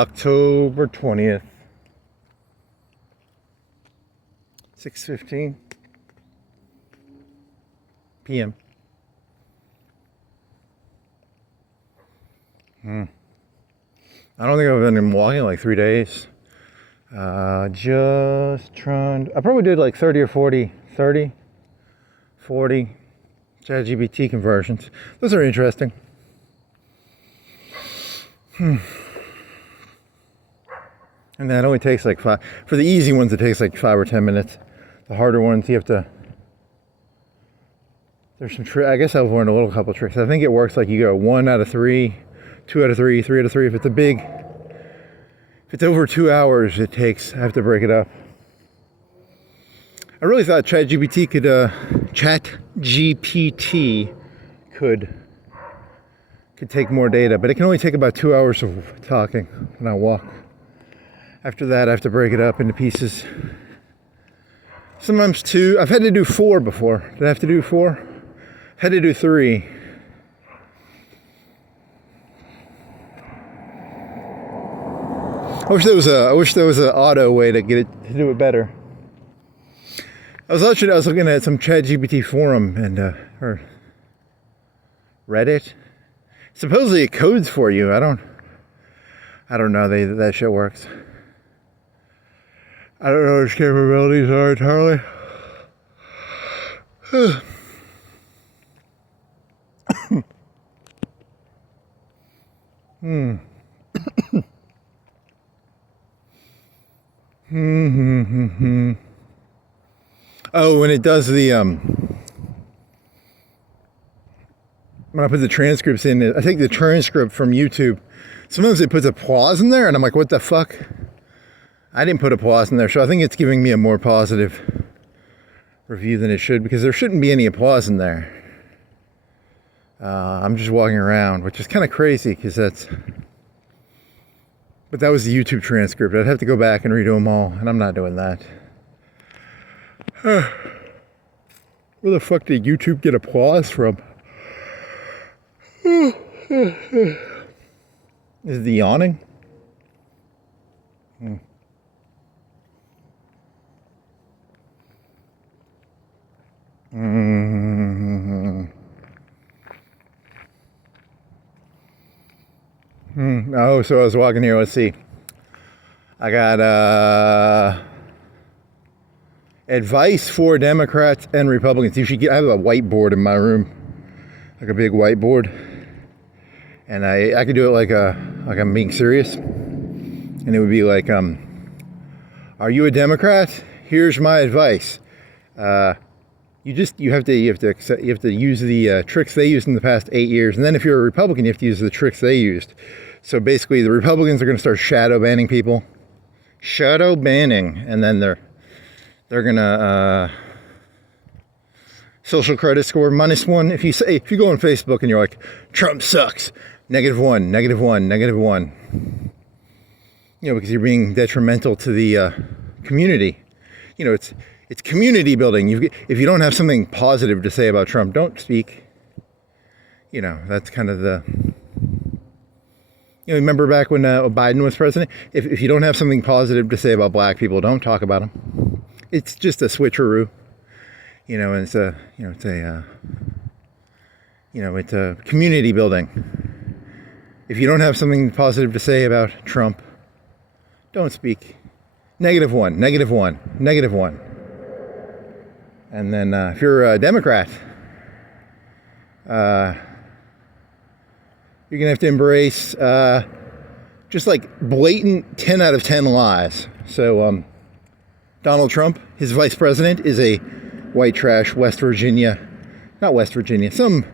October 20th, 6:15 p.m. I don't think I've been walking in like 3 days. Just trying. I probably did like 30 or 40 ChatGPT conversions. Those are interesting. And that only takes like 5. For the easy ones, it takes like 5 or 10 minutes. The harder ones, you have to. There's some I guess I've learned a couple tricks. I think it works like you go 1 out of 3, 2 out of 3, 3 out of 3. If it's over 2 hours, I have to break it up. I really thought ChatGPT could take more data, but it can only take about 2 hours of talking when I walk. After that, I have to break it up into pieces. Sometimes 2. I've had to do 4 before. Did I have to do 4? I had to do 3. I wish there was an auto way to get it to do it better. I was looking at some ChatGPT forum and or Reddit. Supposedly it codes for you. I don't know that shit works. I don't know what its capabilities are entirely. Oh, when it does the when I put the transcripts in, I take the transcript from YouTube. Sometimes it puts a pause in there, and I'm like, what the fuck? I didn't put a pause in there, so I think it's giving me a more positive review than it should, because there shouldn't be any applause in there. I'm just walking around, which is kind of crazy, because but that was the YouTube transcript. I'd have to go back and redo them all, and I'm not doing that. Where the fuck did YouTube get applause from? Is it the yawning? Oh, so I was walking here. Let's see. I got advice for Democrats and Republicans. I have a whiteboard in my room, like a big whiteboard, and I could do it like I'm being serious, and it would be like, are you a Democrat? Here's my advice. You have to use the tricks they used in the past 8 years, and then if you're a Republican, you have to use the tricks they used. So basically, the Republicans are going to start shadow banning people, and then they're gonna social credit score -1. If you go on Facebook and you're like, Trump sucks, -1, -1, -1. Because you're being detrimental to the community. It's community building. If you don't have something positive to say about Trump, don't speak. That's kind of the. Remember back when Biden was president? If you don't have something positive to say about black people, don't talk about them. It's just a switcheroo. And it's a community building. If you don't have something positive to say about Trump, don't speak. -1, -1, -1. And then if you're a Democrat, you're going to have to embrace just like blatant 10 out of 10 lies. So Donald Trump, his vice president, is a white trash not West Virginia, some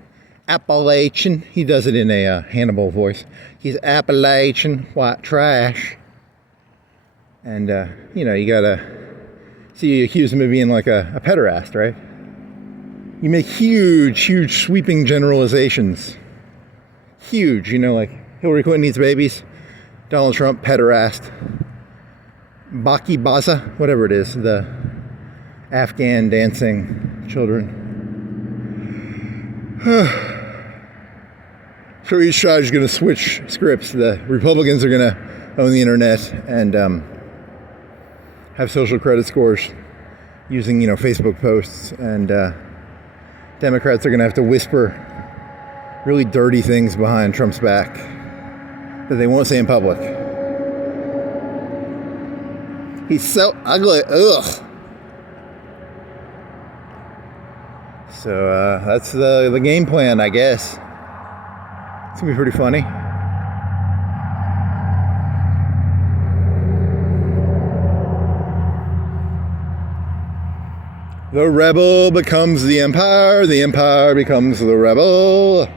Appalachian. He does it in a Hannibal voice. He's Appalachian white trash. And, you gotta, you accuse him of being like a pederast, right? You make huge sweeping generalizations. Huge, like Hillary Clinton needs babies, Donald Trump, pederast, Baki Baza, whatever it is, the Afghan dancing children. So each side is going to switch scripts. The Republicans are going to own the internet and have social credit scores using, Facebook posts, and Democrats are going to have to whisper really dirty things behind Trump's back that they won't say in public. He's so ugly. Ugh. So that's the game plan, I guess. It's gonna be pretty funny. The rebel becomes the empire becomes the rebel.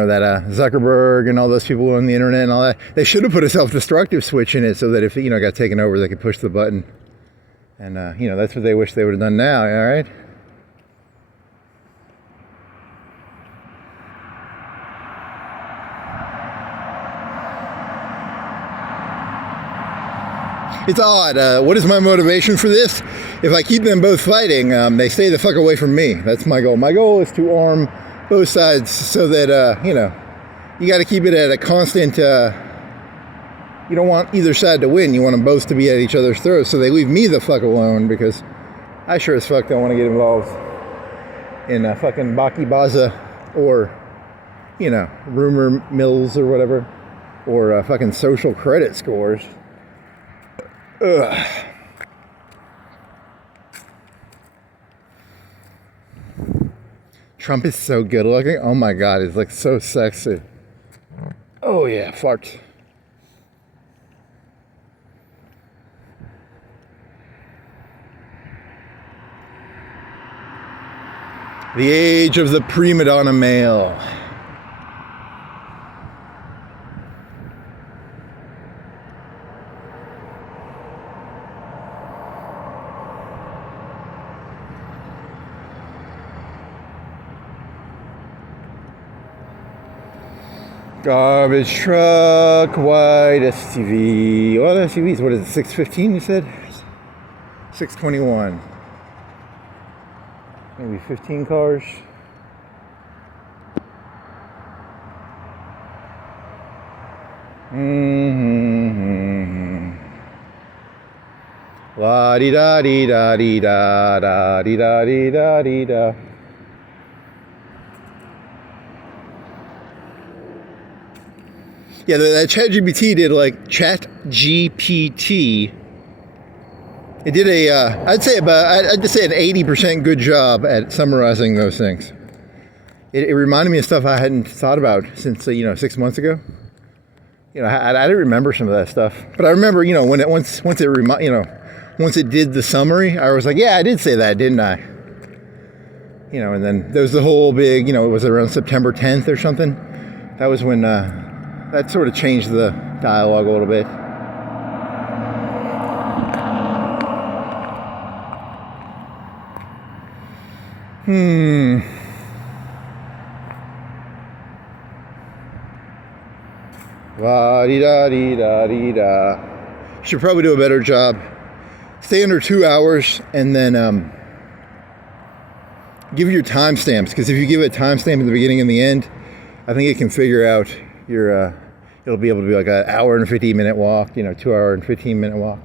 That Zuckerberg and all those people on the internet and all that, they should have put a self-destructive switch in it so that if it, got taken over, they could push the button. And, that's what they wish they would have done now, all right? It's odd. What is my motivation for this? If I keep them both fighting, they stay the fuck away from me. That's my goal. My goal is to arm both sides so that, you got to keep it at a constant, you don't want either side to win. You want them both to be at each other's throats, so they leave me the fuck alone, because I sure as fuck don't want to get involved in fucking Baki Baza or, rumor mills or whatever, or fucking social credit scores. Ugh. Trump is so good looking. Oh my God, he's like so sexy. Oh yeah, farts. The age of the prima donna male. Garbage truck, white SUV. What SUVs? What is it? 615? You said 621. Maybe 15 cars. La di da di da di da da di da di da di da. Yeah, that ChatGPT did like ChatGPT. It did I'd say an 80% good job at summarizing those things. It reminded me of stuff I hadn't thought about since 6 months ago. I didn't remember some of that stuff, but I remember when it once it did the summary, I was like, yeah, I did say that, didn't I? And then there was the whole big, it was around September 10th or something. That was when that sort of changed the dialogue a little bit. La di da di da di da. Should probably do a better job. Stay under 2 hours, and then give your timestamps, because if you give it a timestamp in the beginning and the end, I think it can figure out your it'll be able to be like an hour and 15-minute walk, 2 hour and 15-minute walk.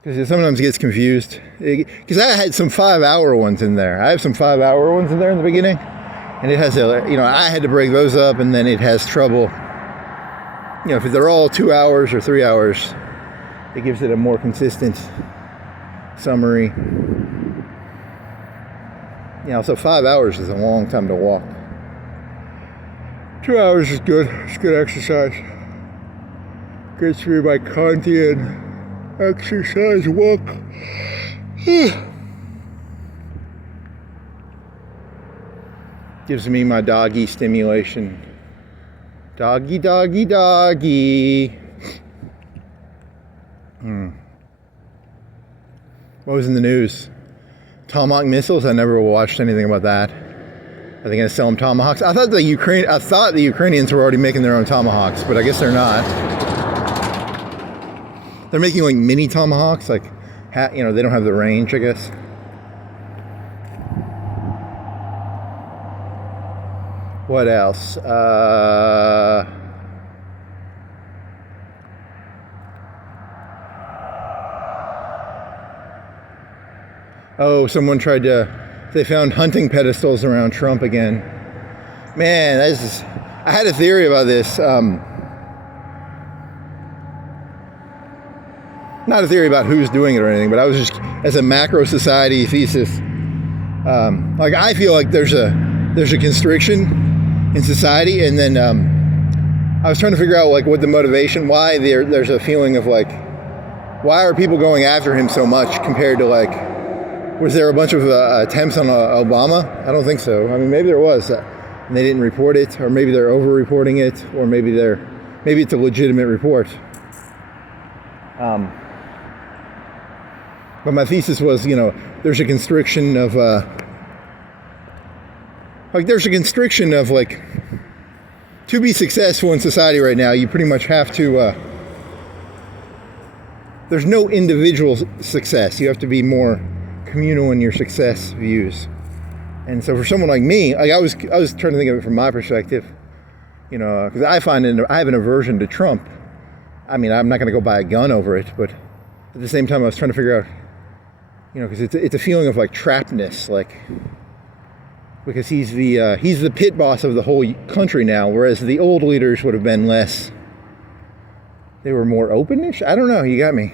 Because it sometimes gets confused. Because I had some 5-hour ones in there. I have some 5-hour ones in there in the beginning, and it has I had to break those up, and then it has trouble. If they're all 2 hours or 3 hours, it gives it a more consistent summary. So 5 hours is a long time to walk. 2 hours is good. It's good exercise. Gets me my Kantian exercise walk. Gives me my doggy stimulation. Doggy, doggy, doggy. What was in the news? Tomahawk missiles? I never watched anything about that. Are they going to sell them Tomahawks? I thought the Ukrainians were already making their own Tomahawks, but I guess they're not. They're making like mini Tomahawks, like, you know, they don't have the range, I guess. What else? Oh, someone tried to, they found hunting pedestals around Trump again. Man, this is, I had a theory about this. Not a theory about who's doing it or anything, but I was just, as a macro society thesis, like I feel like there's a constriction in society, and then I was trying to figure out like what the motivation, why there's a feeling of like, why are people going after him so much compared to like, was there a bunch of attempts on Obama? I don't think so. I mean, maybe there was, and they didn't report it, or maybe they're over-reporting it, or maybe it's a legitimate report. But my thesis was, you know, there's a constriction of like, to be successful in society right now, you pretty much have to, there's no individual success. You have to be more communal in your success views. And so for someone like me, like I was trying to think of it from my perspective, you know, because I have an aversion to Trump. I mean, I'm not going to go buy a gun over it, but at the same time, I was trying to figure out, you know, because it's a feeling of like trappedness, like, because he's the pit boss of the whole country now, whereas the old leaders would have been less, they were more openish. I don't know, you got me.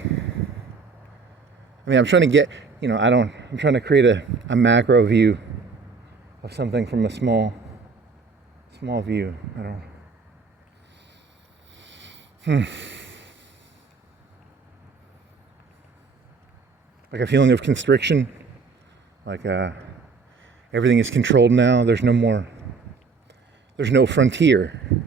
I mean, I'm trying to get, you know, I'm trying to create a macro view of something from a small view. I don't. Like a feeling of constriction, like everything is controlled now. There's no frontier.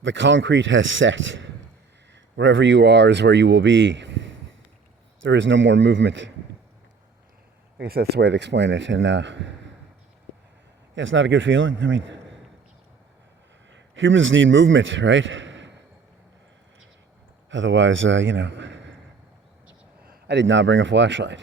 The concrete has set. Wherever you are is where you will be. There is no more movement. I guess that's the way I'd explain it. And yeah, it's not a good feeling. I mean, humans need movement, right? Otherwise, you know, I did not bring a flashlight.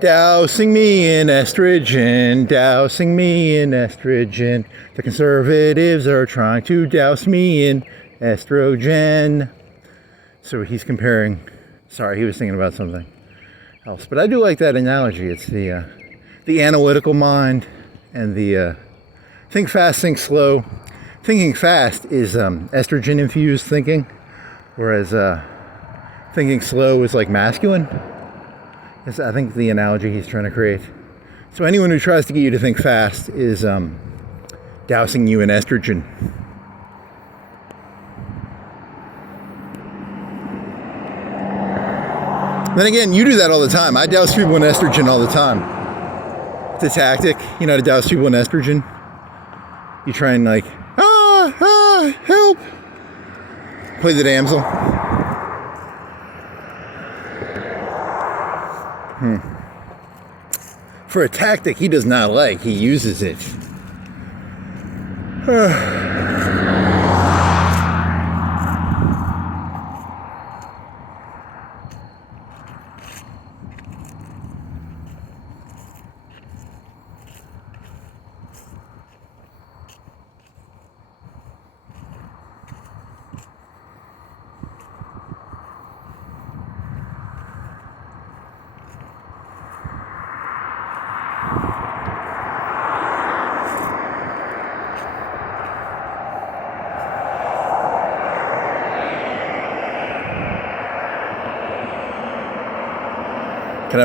Dousing me in estrogen, dousing me in estrogen. The conservatives are trying to douse me in estrogen. So he's comparing, sorry, he was thinking about something else. But I do like that analogy. It's the analytical mind and the think fast, think slow. Thinking fast is estrogen-infused thinking, whereas thinking slow is like masculine. That's, I think, the analogy he's trying to create. So anyone who tries to get you to think fast is dousing you in estrogen. Then again, you do that all the time. I douse people in estrogen all the time. It's a tactic, you know, to douse people in estrogen. You try and like, help! Play the damsel. For a tactic he does not like, he uses it.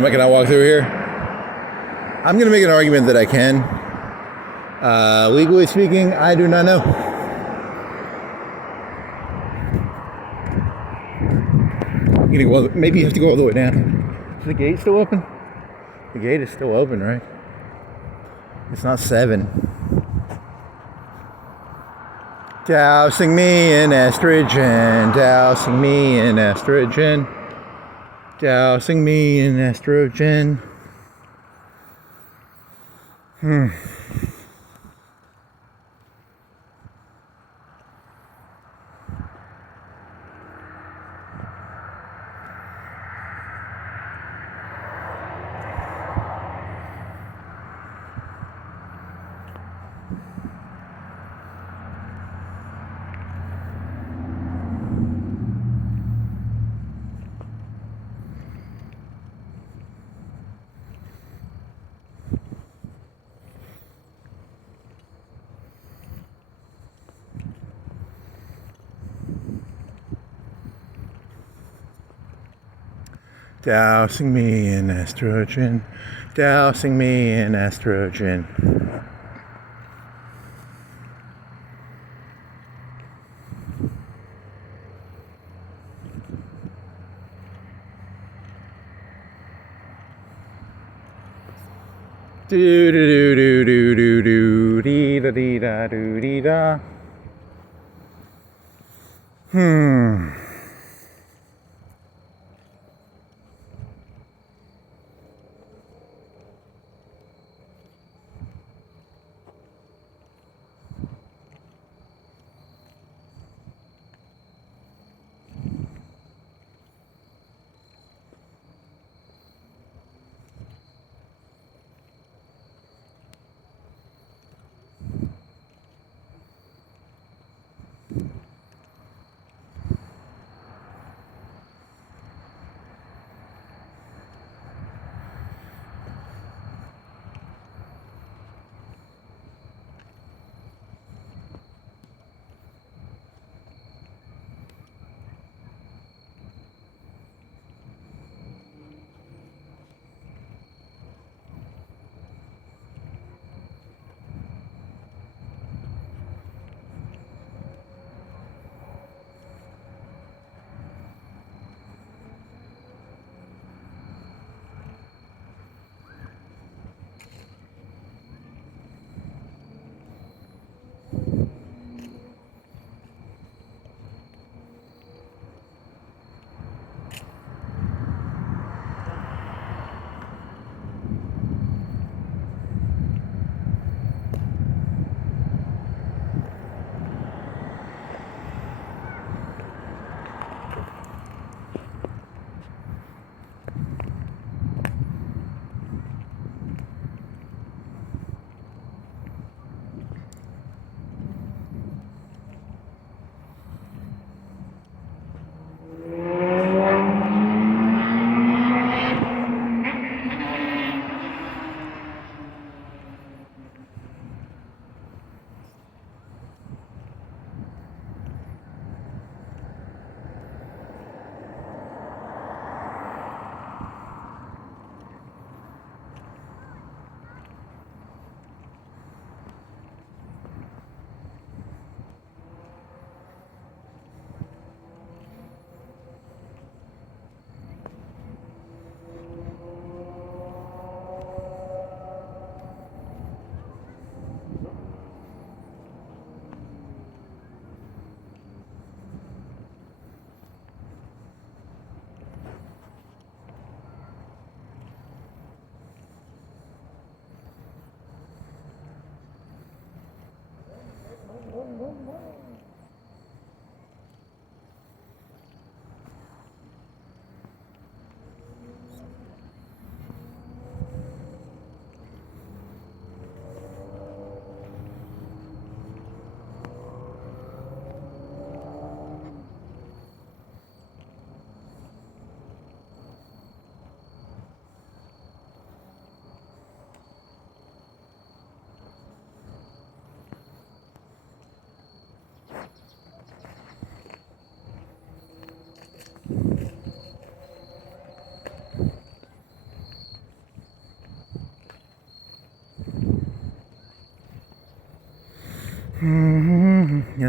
Can I walk through here? I'm going to make an argument that I can. Legally speaking, I do not know. Maybe you have to go all the way down. Is the gate still open? The gate is still open, right? It's not 7. Dousing me in estrogen, dousing me in estrogen. Dousing me in estrogen. Dousing me in estrogen, dousing me in estrogen. Do do do do do do dee da dee da do dee da.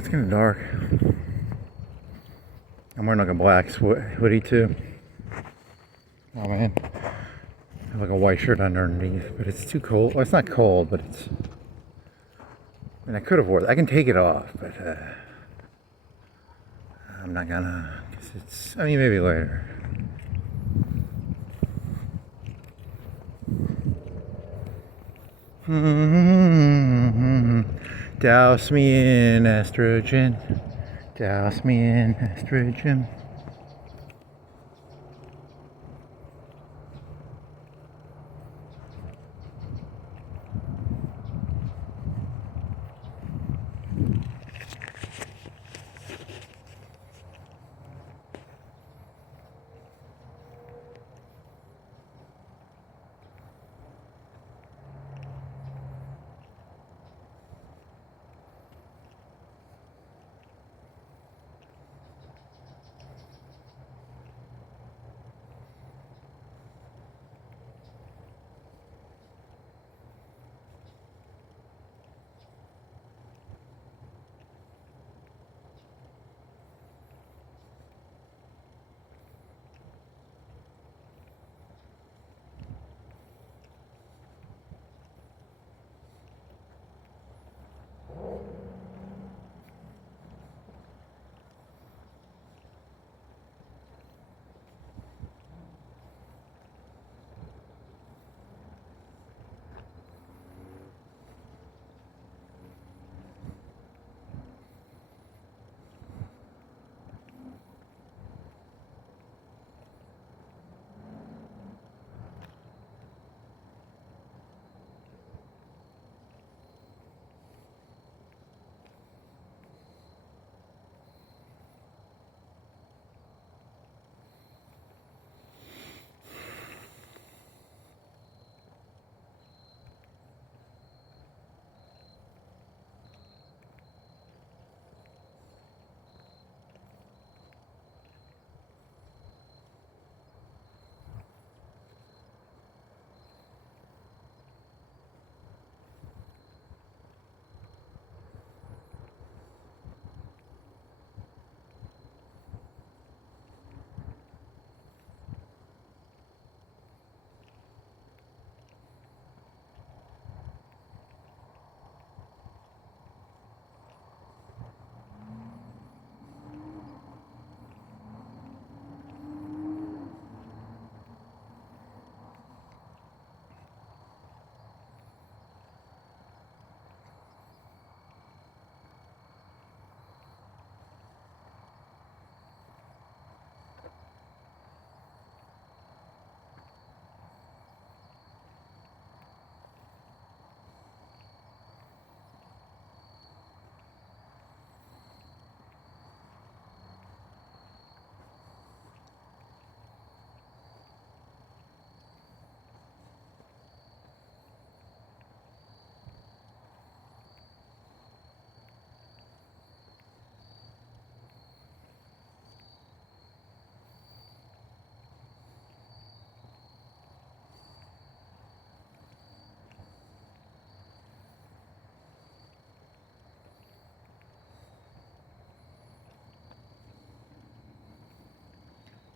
it's kind of dark. I'm wearing like a black hoodie too. Oh man. I have like a white shirt underneath, but it's too cold. Well, it's not cold, but it's... I mean, I could have worn it. I can take it off, but I'm not gonna, because it's... I mean, maybe later. Douse me in estrogen. Douse me in estrogen.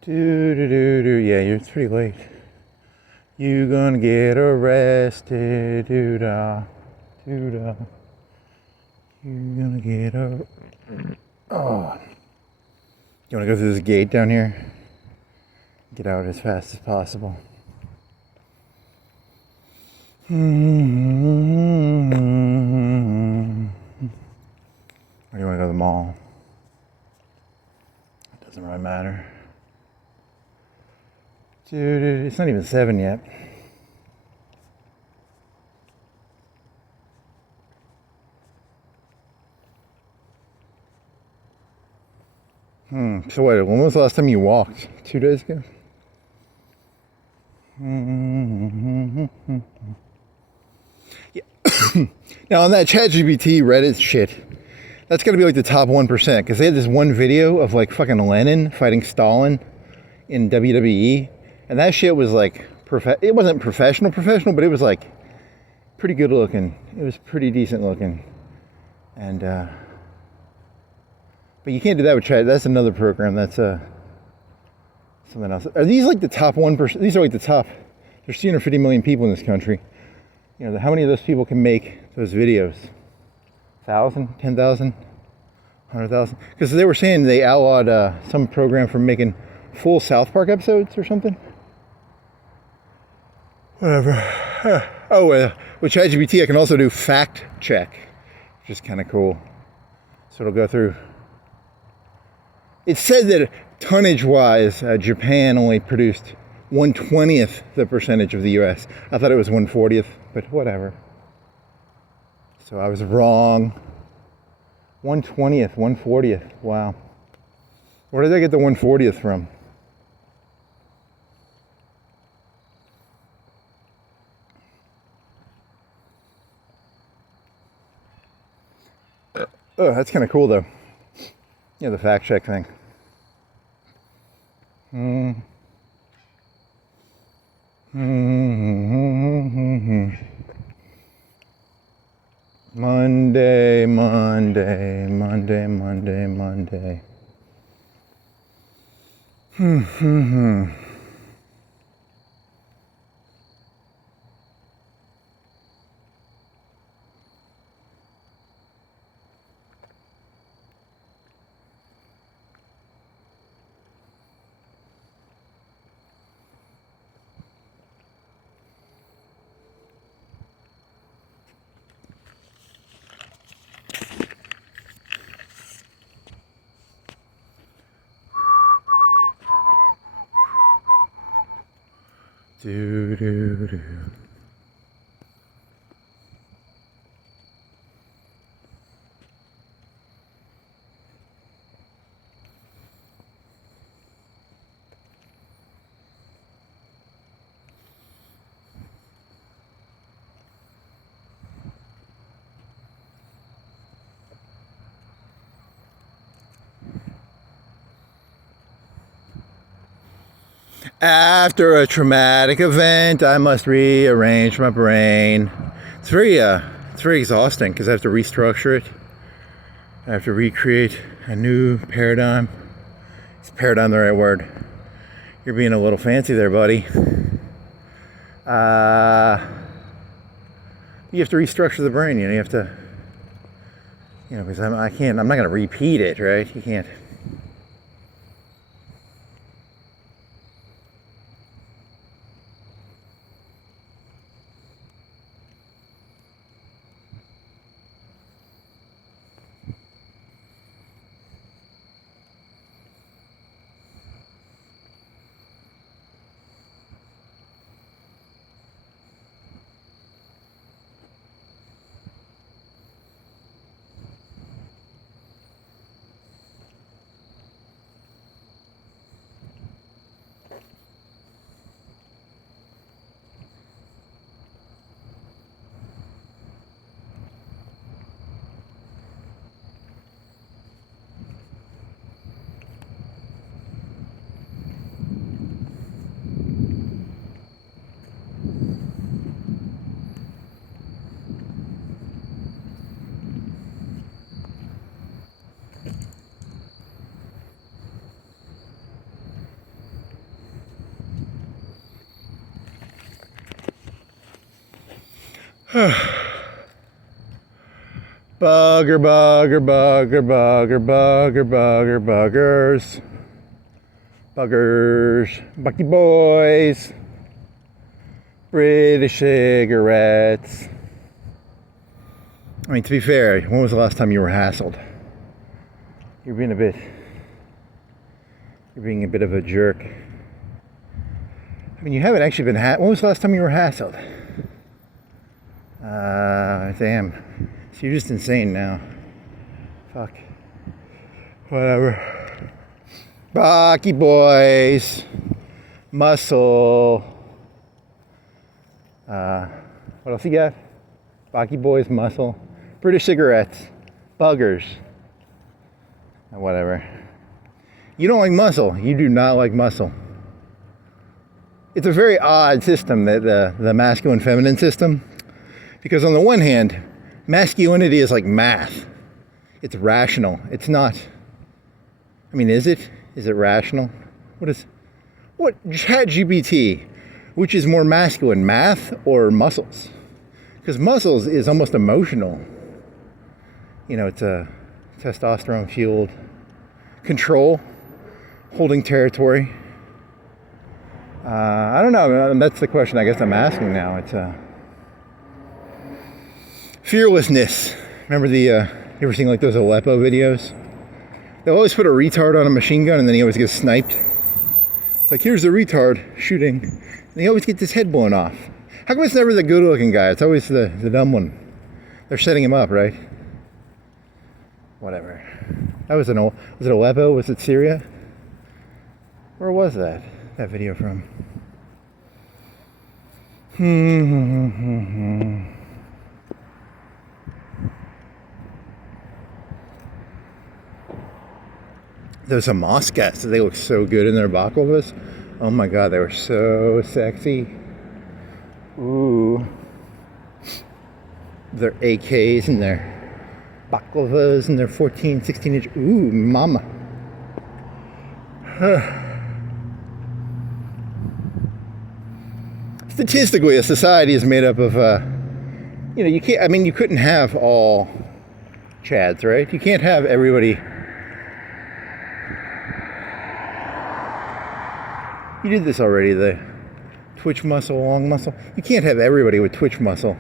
Yeah, it's pretty late. You gonna get arrested, doo-da, doo-da. You gonna get Oh. You wanna go through this gate down here? Get out as fast as possible. Or do you wanna go to the mall? It doesn't really matter. Dude, it's not even 7 yet. So wait, when was the last time you walked? 2 days ago? Yeah. Now on that ChatGPT Reddit shit, that's gotta be like the top 1%, because they had this one video of like fucking Lenin fighting Stalin in WWE, and that shit was like it wasn't professional, but it was like pretty good looking. It was pretty decent looking, and But you can't do that with Chat. That's another program. That's something else. Are these like the top 1%? These are like the top. There's 350 million people in this country. You know, how many of those people can make those videos? 1,000, 10,000, 100,000? Because they were saying they outlawed some program for making full South Park episodes or something. Whatever. With ChatGPT, I can also do fact check, which is kind of cool. So it'll go through. It said that tonnage-wise, Japan only produced 1/20th the percentage of the U.S. I thought it was 1/40th, but whatever. So I was wrong. 1/20th, 1/40th. Wow. Where did I get the 1/40th from? Oh, that's kind of cool, though. Yeah, the fact check thing. Monday, Monday, Monday, Monday, Monday. Do, do, do. After a traumatic event, I must rearrange my brain. It's very exhausting because I have to restructure it. I have to recreate a new paradigm. Is paradigm the right word? You're being a little fancy there, buddy. You have to restructure the brain. You know, you have to, because I'm not going to repeat it, right? You can't. Bugger, bugger, bugger, bugger, bugger, bugger, buggers. Buggers. Bucky boys. British cigarettes. I mean, to be fair, when was the last time you were hassled? You're being a bit of a jerk. I mean, you haven't actually been when was the last time you were hassled? Damn. So you're just insane now. Fuck. Whatever. Bucky boys. Muscle. What else you got? Bucky boys, muscle. British cigarettes. Buggers. Whatever. You don't like muscle. You do not like muscle. It's a very odd system, the masculine feminine system. Because on the one hand, masculinity is like math. It's rational. It's not I mean, is it? Is it rational? What ChatGPT, which is more masculine, math or muscles? Because muscles is almost emotional. You know, it's a testosterone-fueled control, holding territory. I don't know. That's the question I guess I'm asking now. It's fearlessness. Remember you ever seen like those Aleppo videos? They'll always put a retard on a machine gun and then he always gets sniped. It's like, here's the retard shooting. And he always gets his head blown off. How come it's never the good looking guy? It's always the dumb one. They're setting him up, right? Whatever. That was was it Aleppo? Was it Syria? Where was that video from? Those Hamas guys, they look so good in their baklavas. Oh my god, they were so sexy. Ooh. Their AKs and their baklavas and their 14, 16 inch. Ooh, mama. Statistically, a society is made up of, you know, you can't, I mean, you couldn't have all Chads, right? You can't have everybody. You did this already, the twitch muscle, long muscle. You can't have everybody with twitch muscle.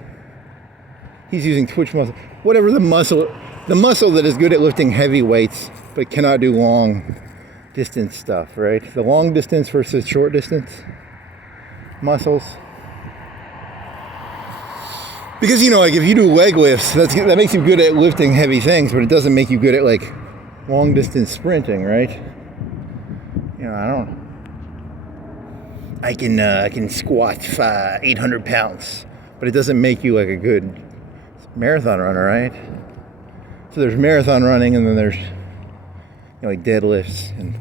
He's using twitch muscle. Whatever the muscle that is good at lifting heavy weights, but cannot do long distance stuff, right? The long distance versus short distance muscles. Because, you know, like if you do leg lifts, that makes you good at lifting heavy things, but it doesn't make you good at like long distance sprinting, right? You know, I can squat 800 pounds, but it doesn't make you like a good marathon runner, right? So there's marathon running, and then there's, you know, like deadlifts, and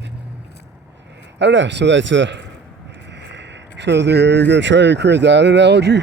I don't know. So that's so they're gonna try to create that analogy.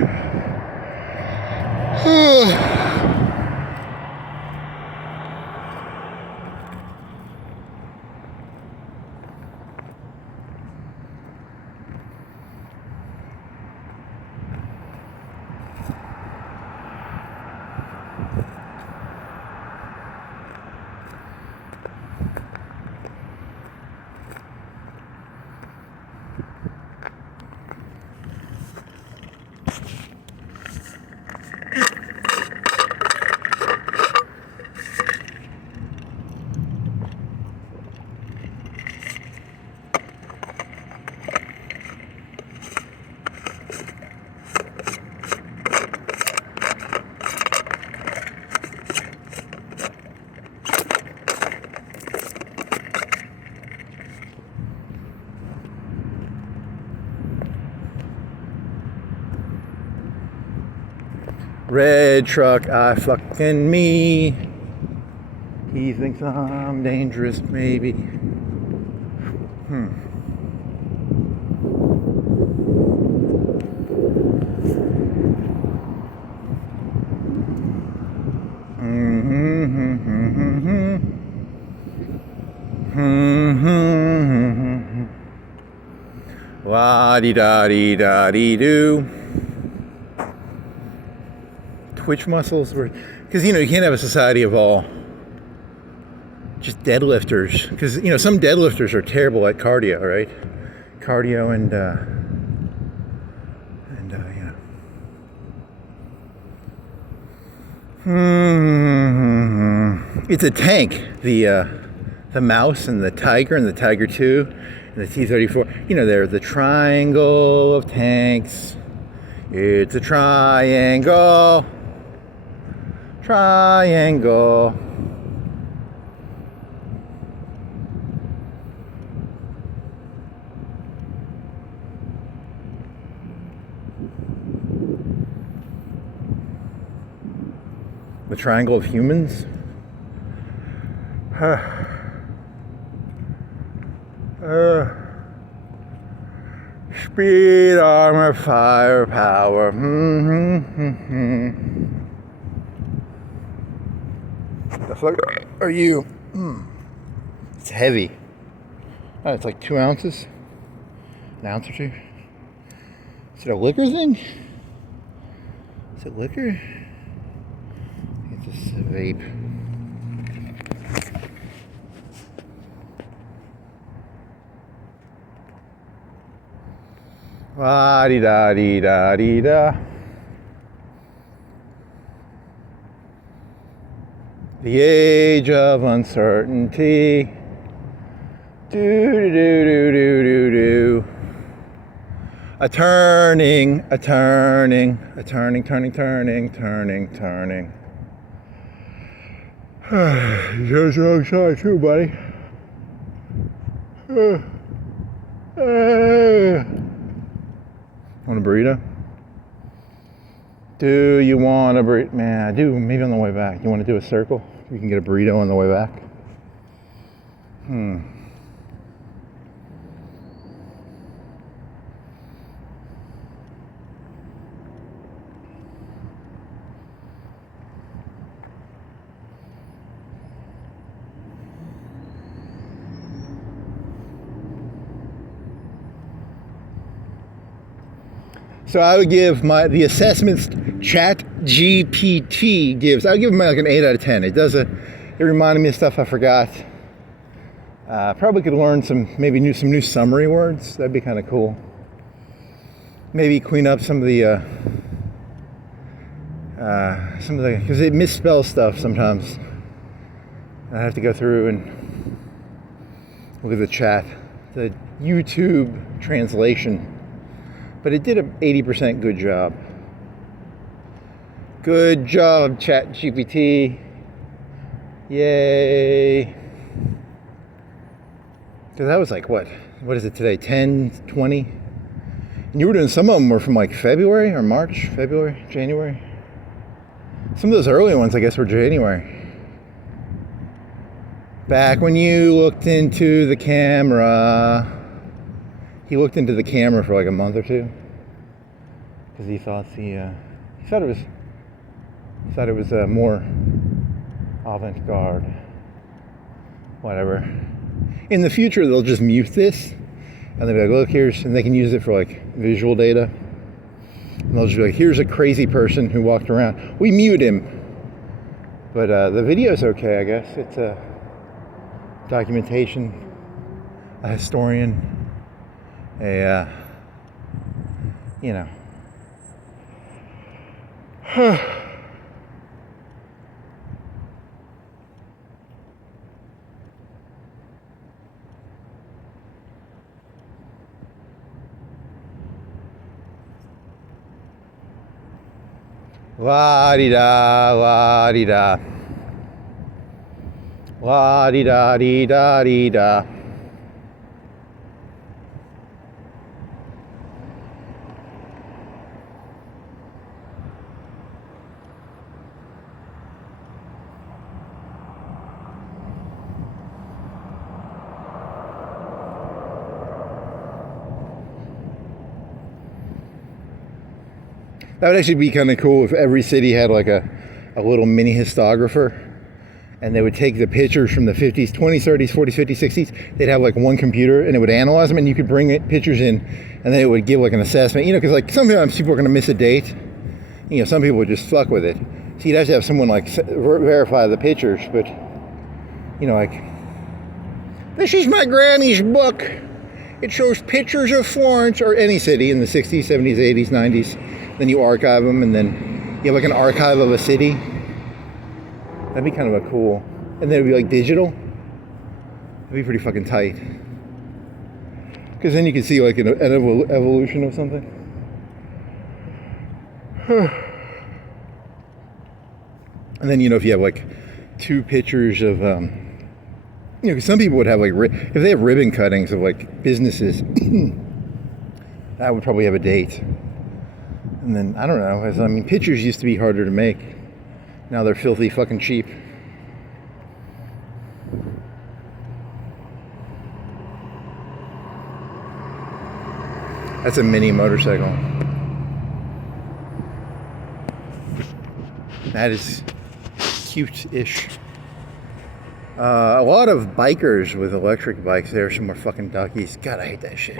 Red truck, I fucking me. He thinks I'm dangerous, maybe. La-di-da-di-da-di-doo. Twitch muscles were, because, you know, you can't have a society of all just deadlifters, because, you know, some deadlifters are terrible at cardio, right? Cardio and you know. It's a tank, the mouse and the tiger and the tiger 2 and the T-34. You know, they're the triangle of tanks. It's a triangle. Triangle. The triangle of humans. Speed, armor, firepower. The fuck are you? It's heavy. Oh, it's like 2 ounces. An ounce or two. Is it a liquor thing? Is it liquor? It's just a vape. La-di-da-di-da-di-da. The age of uncertainty. Do-do-do-do-do-do-do. A turning. You're so excited too, buddy. Want a burrito? Do you want a burrito? Man, I do. Maybe on the way back. You want to do a circle? You can get a burrito on the way back. So I would give the assessments ChatGPT gives. I would give them like an 8 out of 10. It reminded me of stuff I forgot. Probably could learn some new summary words. That'd be kind of cool. Maybe clean up some of the because it misspells stuff sometimes. I have to go through and look at the YouTube translation. But it did an 80% good job. Good job, ChatGPT. Yay. Because that was like, what is it today? 10, 20? And you were doing, some of them were from like February or March, February, January. Some of those early ones, I guess, were January. Back when you looked into the camera. He looked into the camera for like a month or two because he thought it was more avant-garde. Whatever. In the future, they'll just mute this, and they'll be like, "Look, and they can use it for like visual data. And they'll just be like, "Here's a crazy person who walked around. We mute him, but the video's okay, I guess. It's a documentation, a historian." La-di-da, la-di-da. La-di-da-di-da-di-da. That would actually be kind of cool if every city had like a little mini histographer, and they would take the pictures from the 50s, 20s, 30s, 40s, 50s, 60s. They'd have like one computer, and it would analyze them, and you could bring pictures in, and then it would give like an assessment. Because like sometimes people are going to miss a date. Some people would just fuck with it. So you'd have to have someone like verify the pictures. But like, this is my granny's book. It shows pictures of Florence or any city in the 60s, 70s, 80s, 90s. Then you archive them, and then you have like an archive of a city. That'd be kind of a cool. And then it'd be like digital. That'd be pretty fucking tight. Because then you can see like an evolution of something. And then if you have like 2 pictures of because some people would have like if they have ribbon cuttings of like businesses, that would probably have a date. And then I don't know. Pictures used to be harder to make. Now they're filthy fucking cheap. That's a mini motorcycle. That is cute-ish. A lot of bikers with electric bikes. There's some more fucking duckies. God, I hate that shit.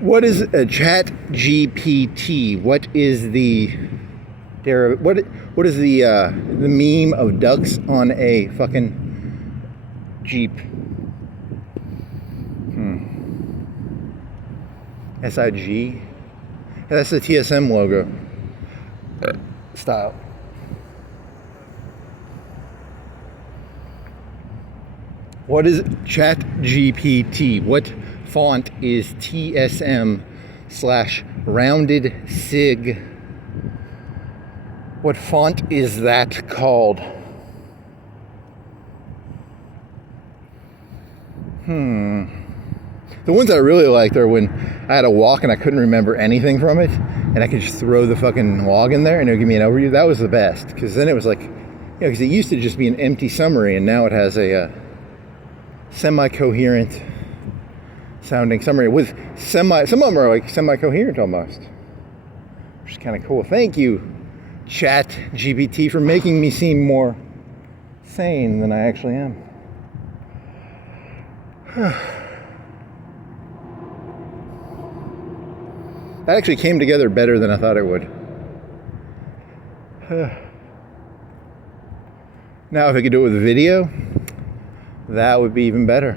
What is a ChatGPT? What is the meme of ducks on a fucking Jeep? SIG? That's the TSM logo style. What is ChatGPT? What font is TSM/rounded sig? What font is that called? The ones I really liked are when I had a walk and I couldn't remember anything from it, and I could just throw the fucking log in there and it would give me an overview. That was the best, because then it was like, because it used to just be an empty summary, and now it has a semi-coherent sounding summary with some of them are like semi-coherent almost, which is kind of cool. Thank you, ChatGPT, for making me seem more sane than I actually am. That actually came together better than I thought it would. Now, if I could do it with video, that would be even better.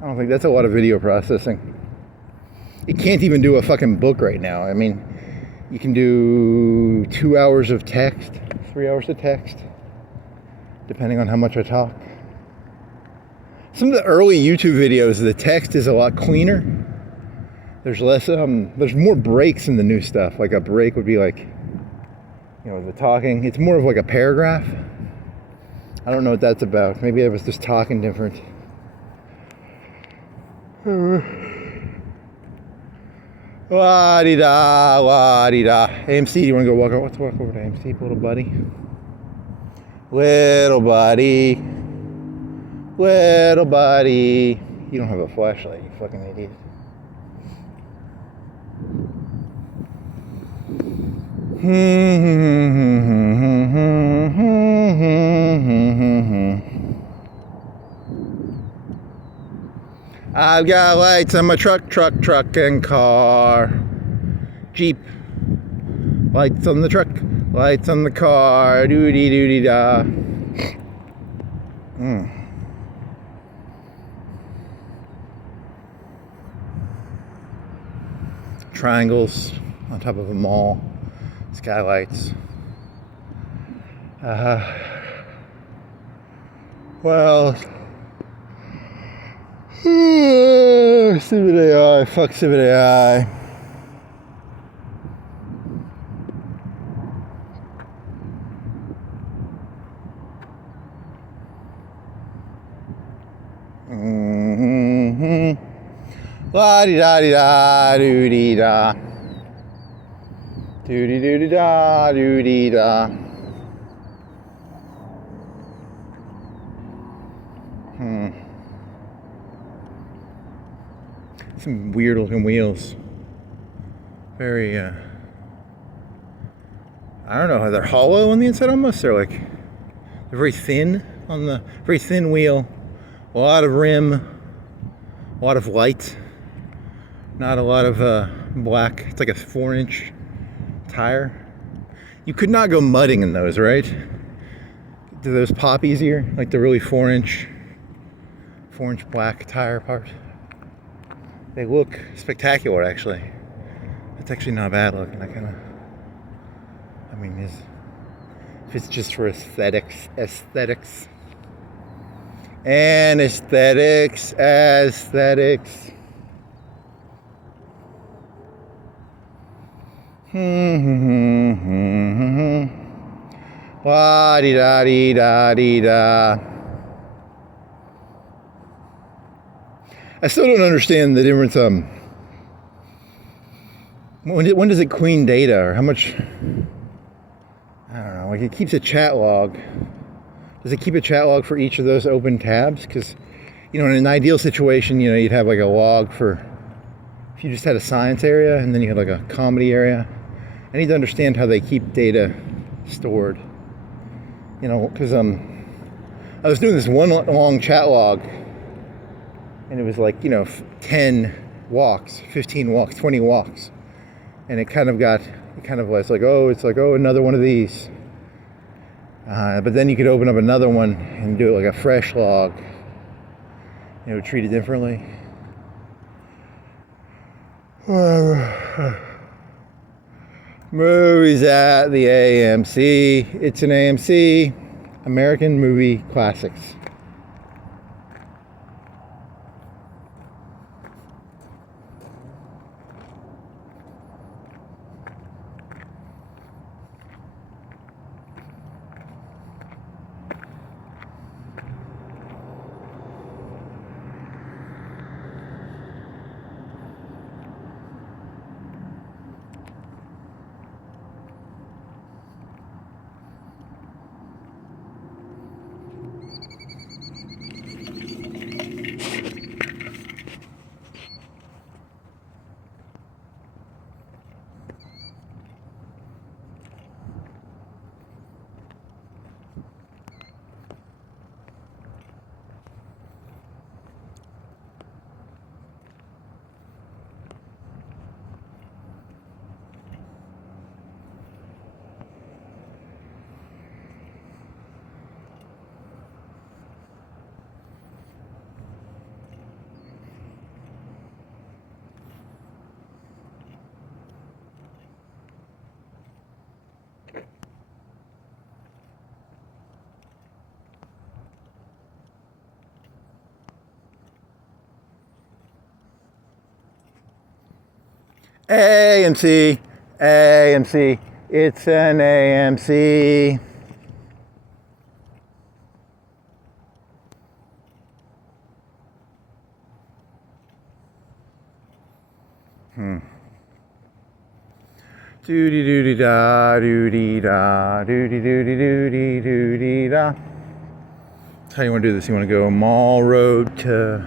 I don't think that's a lot of video processing. It can't even do a fucking book right now. I mean, you can do 2 hours of text, 3 hours of text, depending on how much I talk. Some of the early YouTube videos, the text is a lot cleaner. There's less, there's more breaks in the new stuff. Like a break would be like, you know, the talking. It's more of like a paragraph. I don't know what that's about. Maybe I was just talking different. La-di-da, la-di-da. AMC, do you want to go walk over? Let's walk over to AMC, little buddy. Little buddy. Little buddy. You don't have a flashlight, you fucking idiot. I've got lights on my truck and car. Jeep. Lights on the truck, lights on the car. Doo-dee-doo-dee-da. Triangles on top of a mall. Skylights. Well, stupid AI, fuck stupid AI. La-di-da-di-da, doo-dee-da. Doo-dee-doo-dee-da, doo-dee-da. Some weird looking wheels. Very, I don't know, they're hollow on the inside almost. They're very thin on the, very thin wheel. A lot of rim, a lot of light. Not a lot of black. It's like a 4-inch tire. You could not go mudding in those, right? Do those pop easier? Like the really 4-inch black tire part. They look spectacular, actually. It's actually not bad looking. I mean, if it's just for aesthetics. La-di-da-di-da-di-da. I still don't understand the difference. When does it clean data, or how much? I don't know. Like, it keeps a chat log. Does it keep a chat log for each of those open tabs? Because, you know, in an ideal situation, you know, you'd have like a log for if you just had a science area, and then you had like a comedy area, I need to understand how they keep data stored. You know, because I was doing this one long chat log, and it was like, you know, 10 walks, 15 walks, 20 walks, and it kind of was like, oh, another one of these. But then you could open up another one and do it like a fresh log. You know, treat it differently. Movies at the AMC. It's an AMC. American Movie Classics. AMC, AMC, it's an AMC. Doody doody da, doody da, doody doody doody doody da. How you want to do this? You want to go Mall Road to,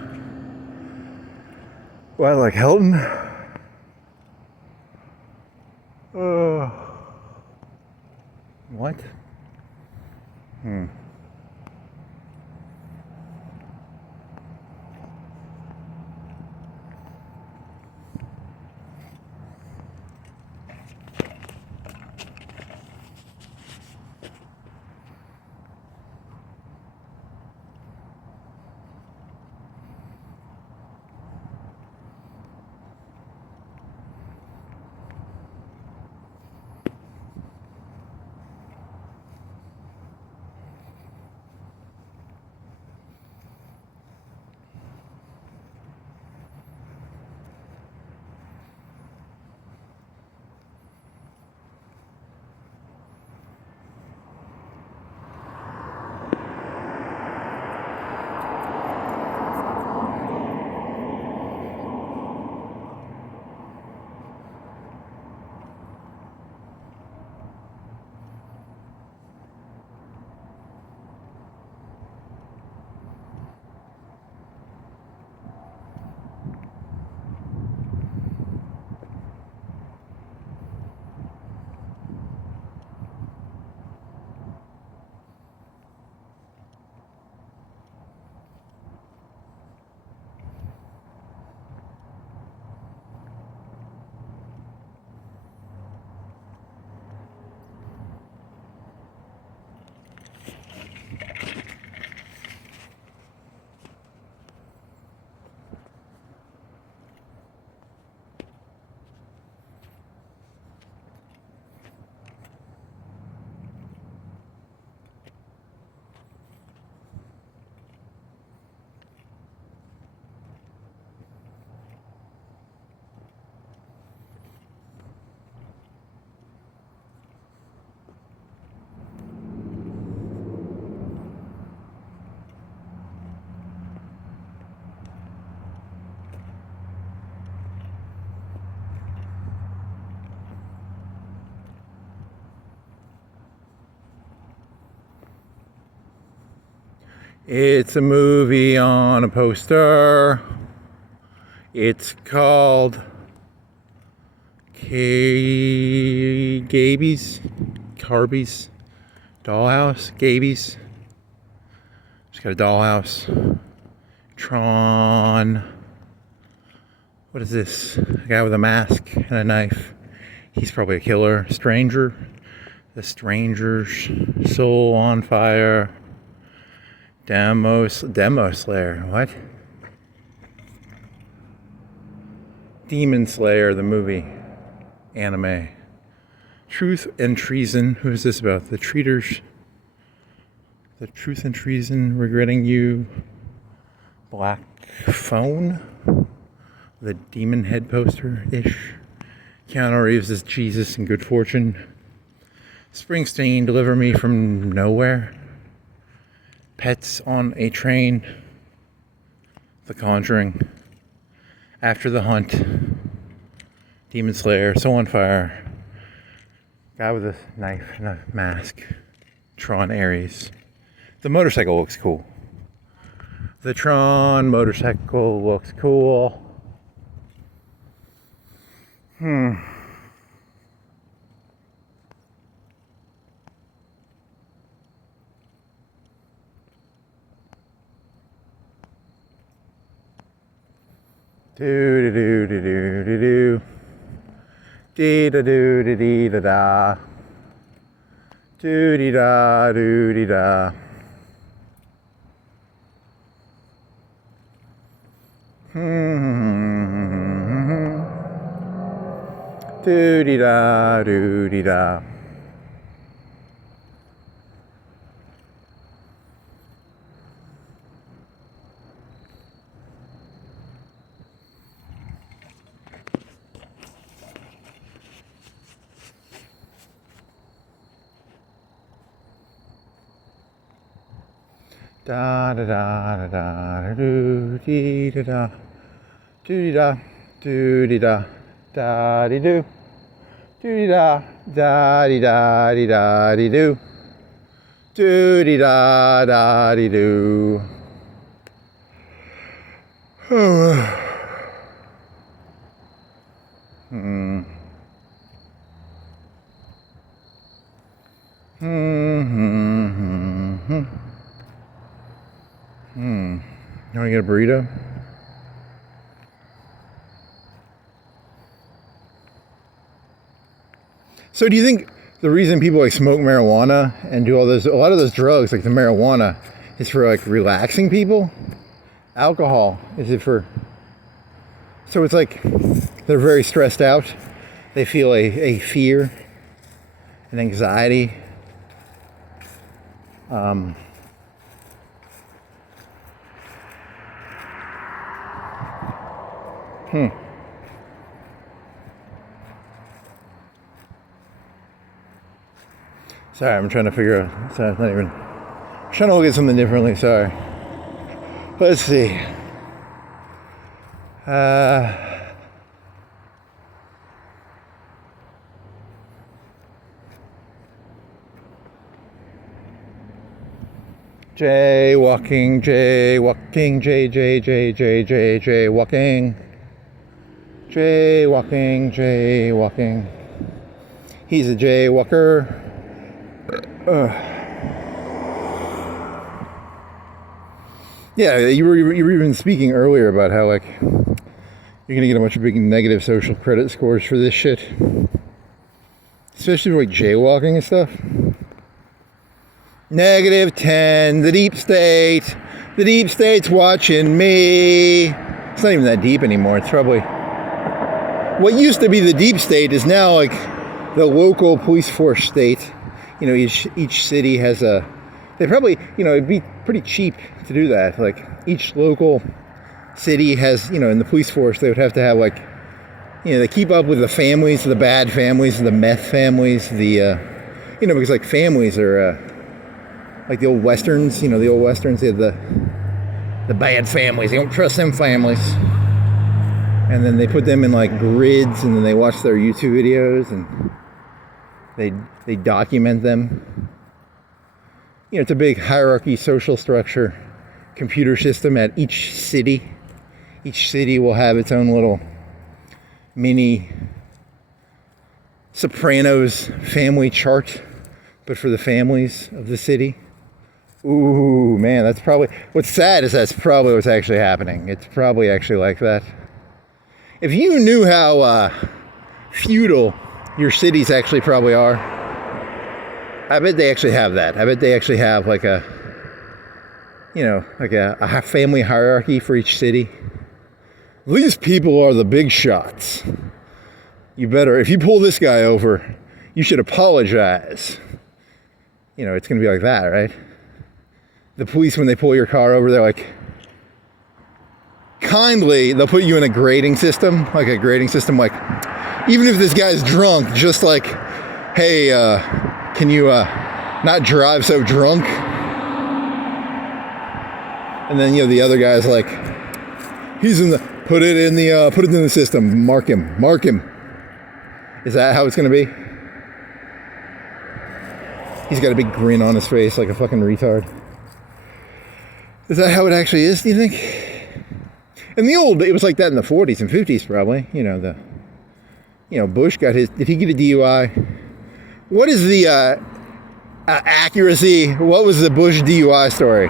what, like Hilton? What? It's a movie on a poster. It's called Carbies, dollhouse, Gabies. Just got a dollhouse. Tron. What is this? A guy with a mask and a knife. He's probably a killer. Stranger. The Stranger's Soul on Fire. Demo Slayer. What? Demon Slayer, the movie. Anime. Truth and Treason. Who is this about? The Treaters. The Truth and Treason. Regretting You. Black Phone. The Demon Head poster-ish. Keanu Reeves is Jesus and Good Fortune. Springsteen, Deliver Me from Nowhere. Pets on a Train. The Conjuring. After the Hunt. Demon Slayer, Soul on Fire. Guy with a knife and a mask. Tron Ares. The motorcycle looks cool. The Tron motorcycle looks cool. Do do do do do do do. Dee da do dee dee da da. Do dee da do dee da. Do dee da do dee da. Da da da da da do dee da da do da do dee da da dee do dee da da dee da dee da dee do dee da da dee do. You want to get a burrito? So do you think the reason people like smoke marijuana and do a lot of those drugs, like the marijuana, is for like relaxing people? Alcohol, is it for... So it's like they're very stressed out. They feel a fear, an anxiety. Sorry, I'm trying to figure out. Sorry, not even. I'm trying to look at something differently. Sorry. Let's see. Jaywalking, jaywalking, jaywalking. Jaywalking, jaywalking. He's a jaywalker. Yeah, you were even speaking earlier about how like you're gonna get a bunch of big negative social credit scores for this shit, especially for like jaywalking and stuff. -10, the deep state. The deep state's watching me. It's not even that deep anymore. It's probably what used to be the deep state is now like the local police force state. You know, each city has a. They probably, you know, it'd be pretty cheap to do that. Like each local city has, you know, in the police force, they would have to have like, you know, they keep up with the families, the bad families, the meth families, the, you know, because like families are, like the old westerns, you know, the old westerns, they had the bad families. You don't trust them families. And then they put them in like grids, and then they watch their YouTube videos, and they document them. You know, it's a big hierarchy, social structure, computer system at each city. Each city will have its own little mini Sopranos family chart, but for the families of the city. Ooh, man, that's probably, what's sad is that's probably what's actually happening. It's probably actually like that. If you knew how feudal your cities actually probably are, I bet they actually have that. I bet they actually have like a, you know, like a family hierarchy for each city. These people are the big shots. You better, if you pull this guy over, you should apologize. You know, it's going to be like that, right? The police, when they pull your car over, they're like, kindly, they'll put you in a grading system, like, even if this guy's drunk, just like, hey, can you not drive so drunk? And then, you know, the other guy's like, he's in the, put it in the system, mark him. Is that how it's gonna be? He's got a big grin on his face like a fucking retard. Is that how it actually is, do you think? In the old, it was like that in the 40s and 50s probably. You know, Bush got his, did he get a DUI? What is the accuracy? What was the Bush DUI story?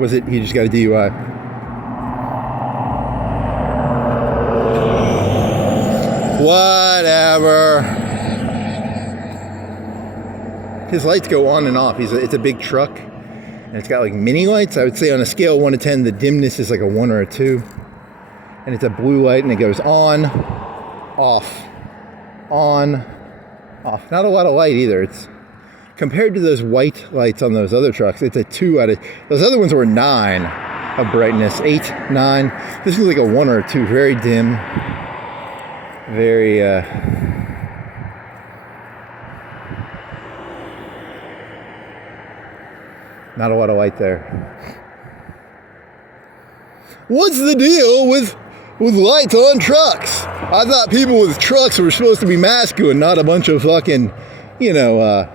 Was it he just got a DUI? Whatever. His lights go on and off. It's a big truck, and it's got like mini lights. I would say on a scale of 1 to 10, the dimness is like a 1 or a 2. And it's a blue light, and it goes on, off, on, off. Not a lot of light either. It's compared to those white lights on those other trucks. It's a 2 out of those other ones were 9 of brightness, 8, 9. This is like a 1 or a 2, very dim, very. Not a lot of light there. What's the deal with lights on trucks? I thought people with trucks were supposed to be masculine, not a bunch of fucking, you know,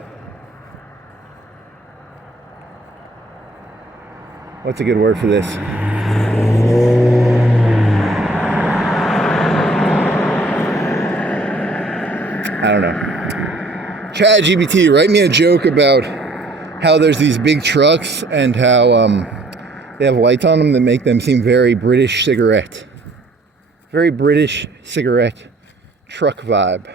what's a good word for this? I don't know. ChatGPT, write me a joke about how there's these big trucks and how they have lights on them that make them seem very British cigarette. Very British cigarette truck vibe.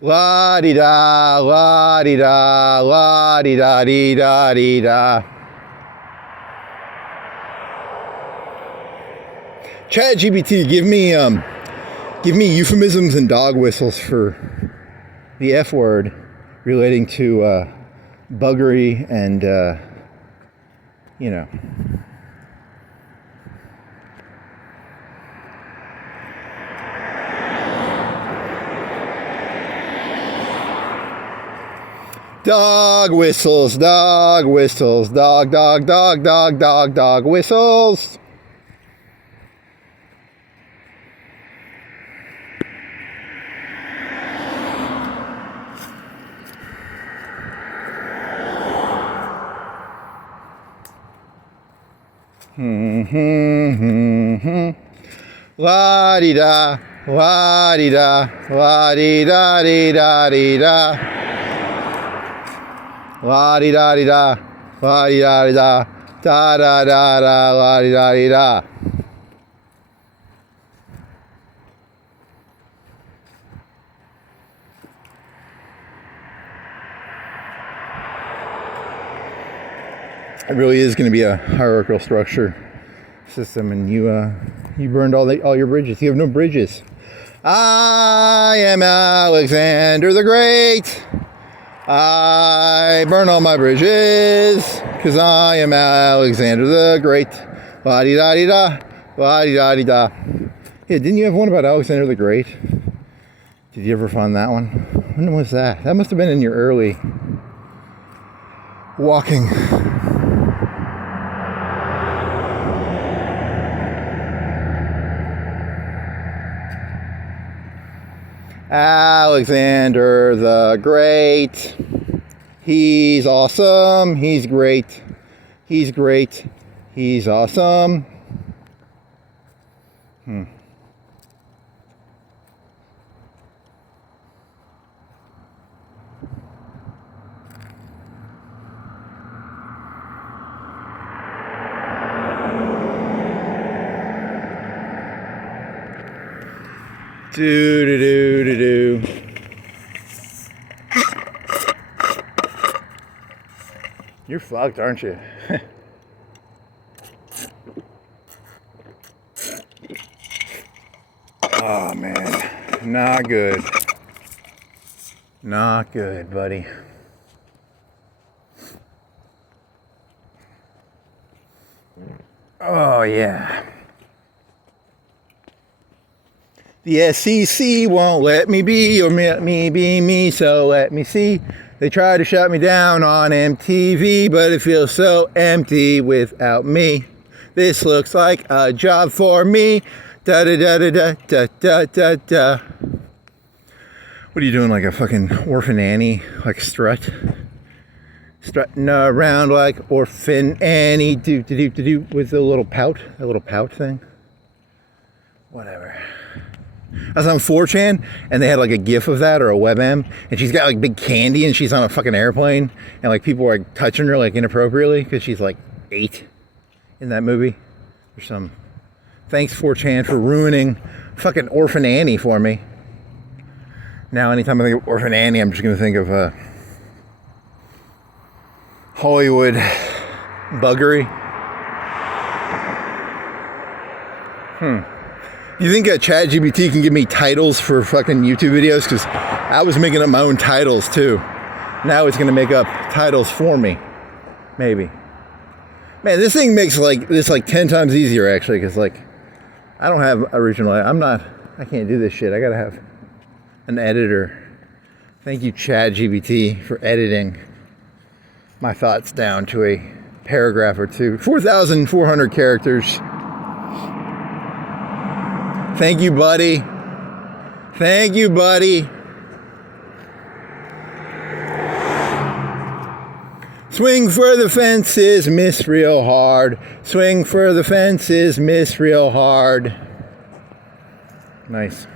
La-di-da, la-di-da, la-di-da-dee-da-dee-da. ChatGPT, give me euphemisms and dog whistles for the F word relating to buggery and you know. Dog whistles, dog whistles, dog whistles. La-di-da, la-di-da, la-di-da-dee-da-dee-da. La-di-da-dee-da, la-di-da-dee-da, da-da-da-da, la-di-da-dee-da. It really is going to be a hierarchical structure system, and you burned all your bridges. You have no bridges. I am Alexander the Great. I burn all my bridges because I am Alexander the Great. La-di-da-di-da, la-di-da-di-da. Yeah, didn't you have one about Alexander the Great? Did you ever find that one? When was that? That must have been in your early walking. Alexander the Great. He's awesome. He's great. He's great. He's awesome. Do do do do do. You're fucked, aren't you? Oh man, not good. Not good, buddy. Oh yeah. The SEC won't let me be or let me be me, so let me see. They try to shut me down on MTV, but it feels so empty without me. This looks like a job for me. Da da da da da da da da da. What are you doing, like a fucking orphan Annie, like strutting around like orphan Annie, do do do do do, with a little pout, thing. Whatever. I was on 4chan and they had like a GIF of that or a WebM, and she's got like big candy and she's on a fucking airplane and like people are like touching her like inappropriately because she's like 8 in that movie or some. Thanks 4chan for ruining fucking Orphan Annie for me. Now anytime I think of Orphan Annie, I'm just gonna think of Hollywood buggery. You think ChatGPT can give me titles for fucking YouTube videos? Because I was making up my own titles too. Now it's gonna make up titles for me, maybe. Man, this thing makes this 10 times easier actually, because like I don't have original. I can't do this shit. I gotta have an editor. Thank you, ChatGPT, for editing my thoughts down to a paragraph or two. 4,400 characters. Thank you, buddy. Thank you, buddy. Swing for the fences, miss real hard. Swing for the fences, miss real hard. Nice.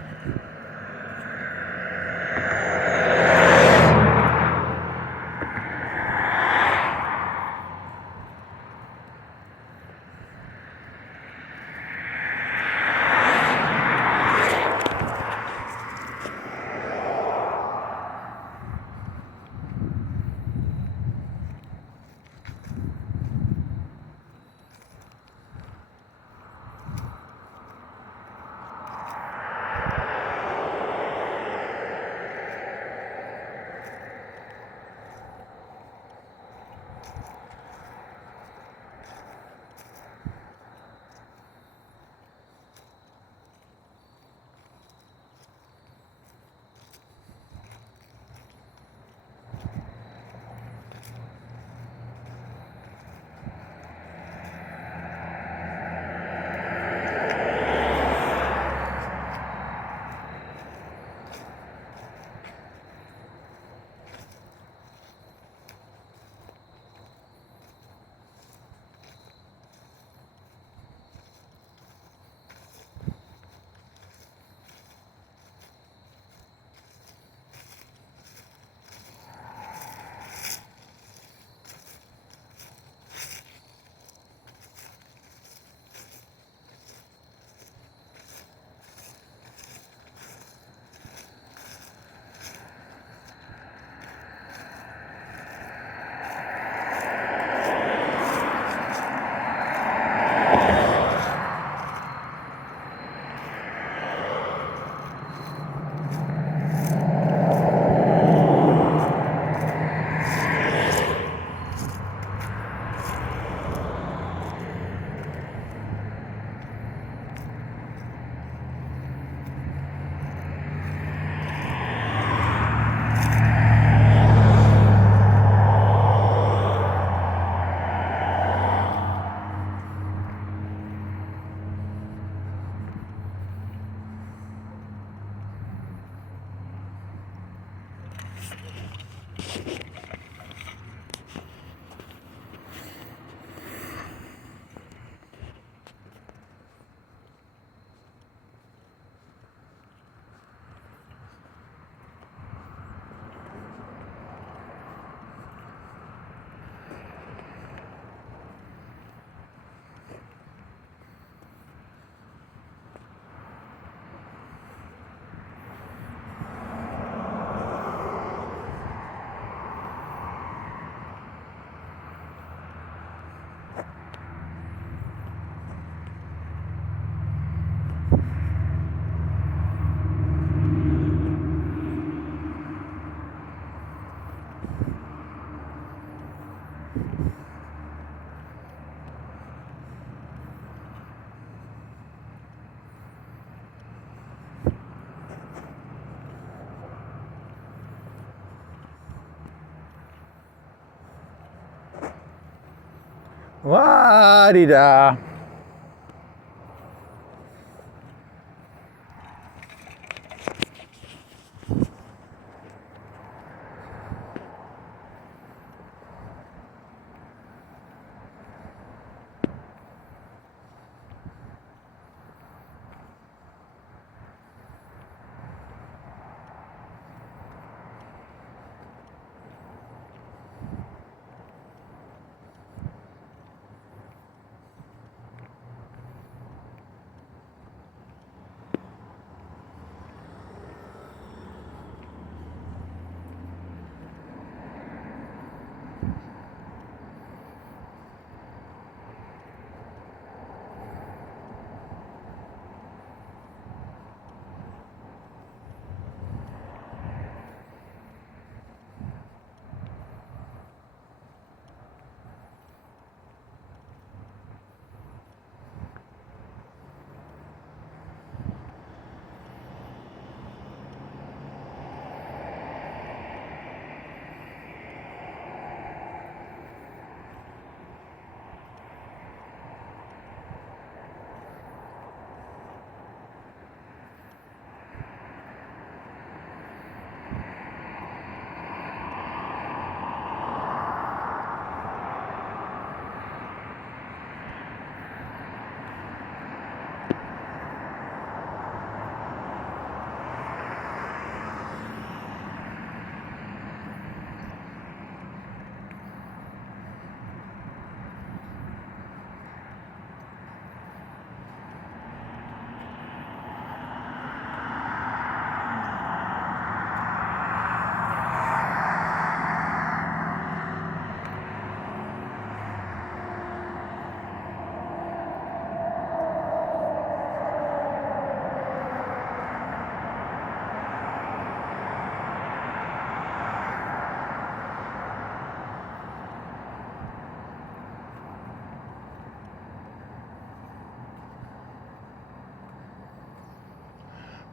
La-di-da.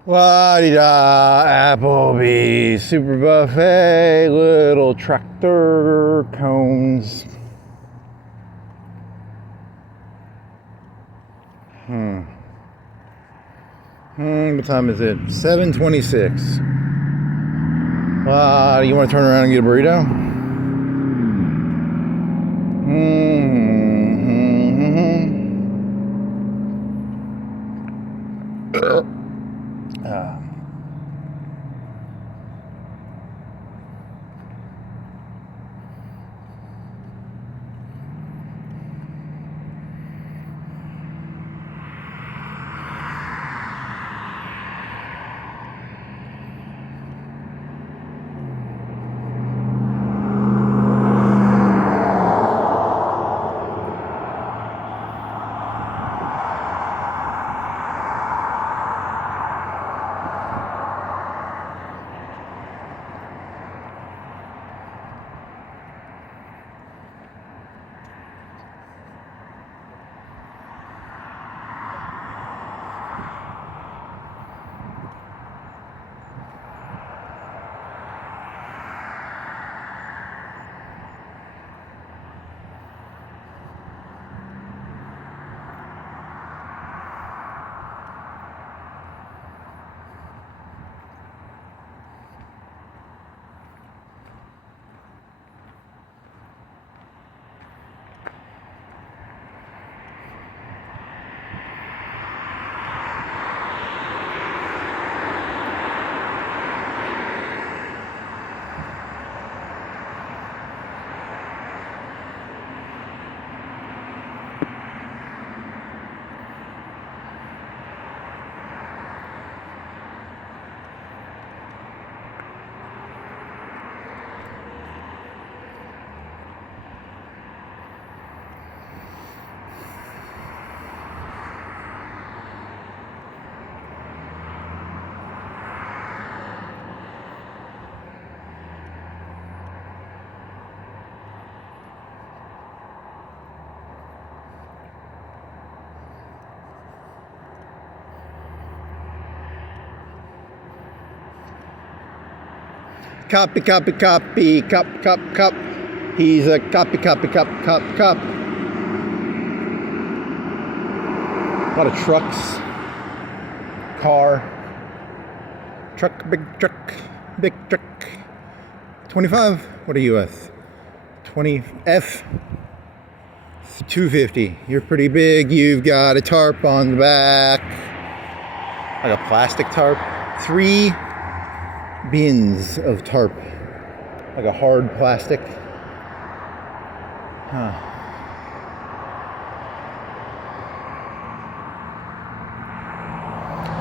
La-di-da, Applebee's, Super Buffet, little tractor cones. What time is it? 7:26. You want to turn around and get a burrito? Copy, copy, copy, cop, cop, cop. He's a copy, copy, cop, cop, cop. A lot of trucks, car, truck, big truck, big truck. 25, what are you with? 20F 250. You're pretty big. You've got a tarp on the back, like a plastic tarp. 3 bins of tarp, like a hard plastic. Huh.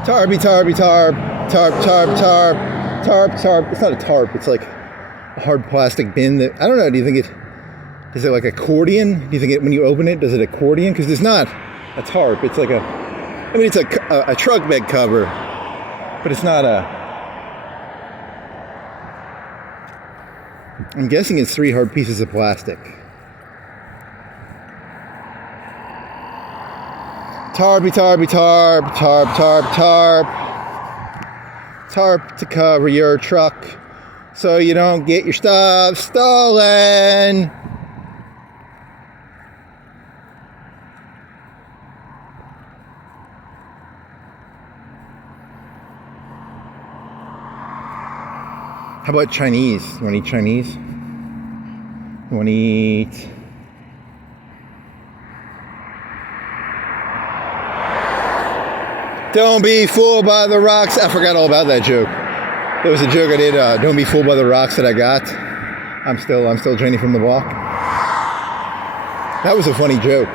Tarpy, tarpy, tarp, tarp, tarp, tarp, tarp, tarp. It's not a tarp. It's like a hard plastic bin that, I don't know, do you think it, is it like accordion? Do you think it, when you open it, does it accordion? Because it's not a tarp. It's like a, I mean, it's a truck bed cover, but it's not a, I'm guessing it's 3 hard pieces of plastic. Tarpy, tarpy, tarp, tarp, tarp, tarp. Tarp to cover your truck so you don't get your stuff stolen. How about Chinese? You want to eat Chinese? You want to eat... Don't be fooled by the rocks. I forgot all about that joke. There was a joke I did. Don't be fooled by the rocks that I got. I'm still Jenny from the block. That was a funny joke.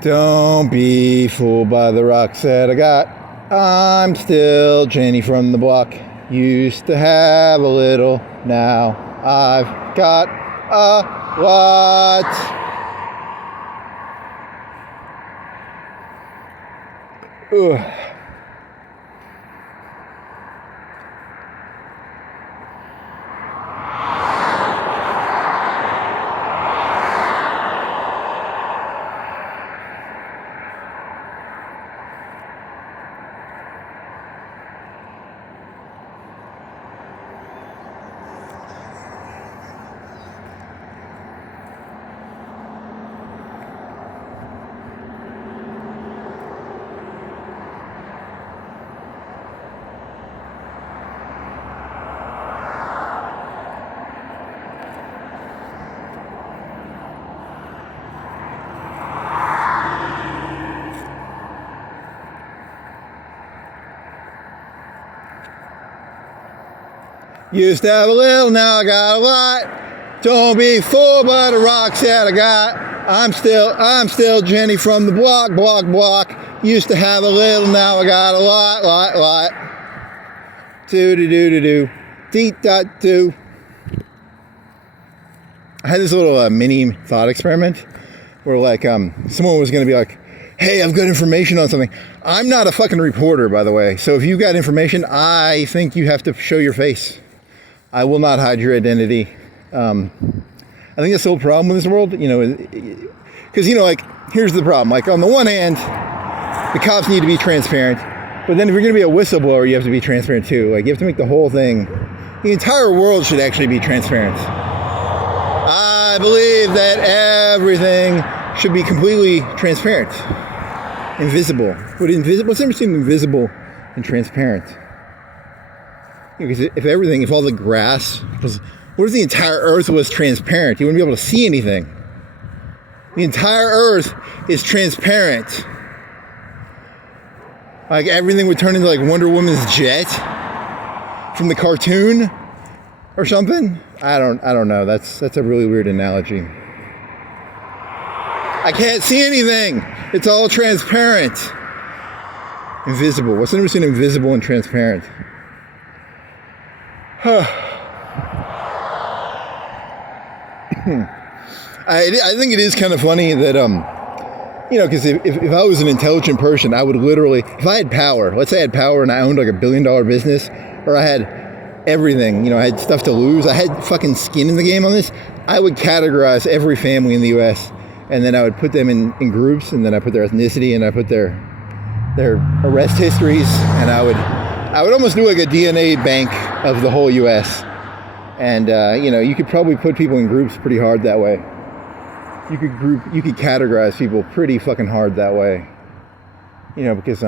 Don't be fooled by the rocks that I got. I'm still Jenny from the block. Used to have a little, now I've got a lot. Ugh. Used to have a little, now I got a lot. Don't be fooled by the rocks that I got. I'm still Jenny from the block. Used to have a little, now I got a lot. Do. Deet dot do. I had this little mini thought experiment where like someone was going to be like, hey, I've got information on something. I'm not a fucking reporter, by the way. So if you got information, I think you have to show your face. I will not hide your identity. I think that's the whole problem with this world, you know, because, you know, like, here's the problem. Like, on the one hand, the cops need to be transparent, but then if you're going to be a whistleblower, you have to be transparent too. Like, you have to make the whole thing, the entire world should actually be transparent. I believe that everything should be completely transparent, invisible. What's the difference between invisible and transparent? Because if all the grass was, what if the entire earth was transparent? You wouldn't be able to see anything. The entire earth is transparent. Like everything would turn into like Wonder Woman's jet from the cartoon or something. I don't know. That's a really weird analogy. I can't see anything. It's all transparent. Invisible. What's the difference between invisible and transparent? I think it is kind of funny that, you know, because if I was an intelligent person, I would literally, if I had power, let's say I had power and I owned like $1 billion business, or I had everything, you know, I had stuff to lose, I had fucking skin in the game on this, I would categorize every family in the U.S. and then I would put them in groups, and then I put their ethnicity, and I put their their arrest histories, and I would almost do like a DNA bank of the whole U.S. And you know, you could probably put people in groups pretty hard that way. You could categorize people pretty fucking hard that way. You know, because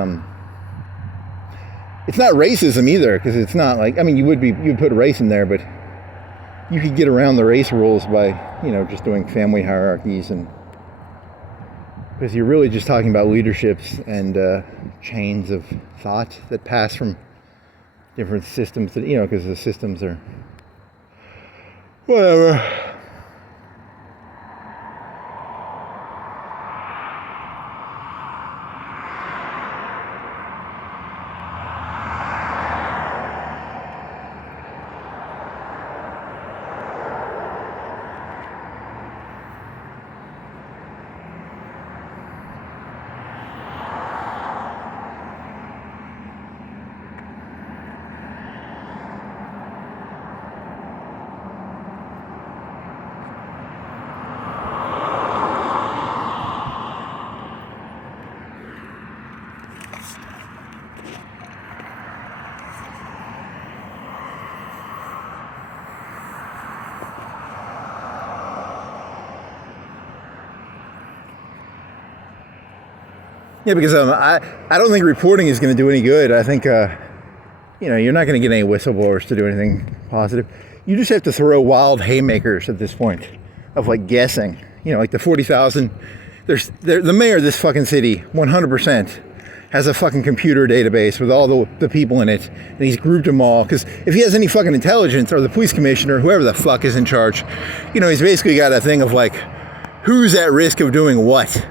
it's not racism either, because it's not like, I mean, you'd put race in there, but you could get around the race rules by, you know, just doing family hierarchies, and because you're really just talking about leaderships and chains of thought that pass from different systems that, you know, because the systems are whatever. Yeah, because I don't think reporting is going to do any good. I think, you know, you're not going to get any whistleblowers to do anything positive. You just have to throw wild haymakers at this point of like guessing. You know, like the 40,000. The mayor of this fucking city, 100%, has a fucking computer database with all the people in it, and he's grouped them all. Because if he has any fucking intelligence, or the police commissioner, whoever the fuck is in charge, you know, he's basically got a thing of like, who's at risk of doing what?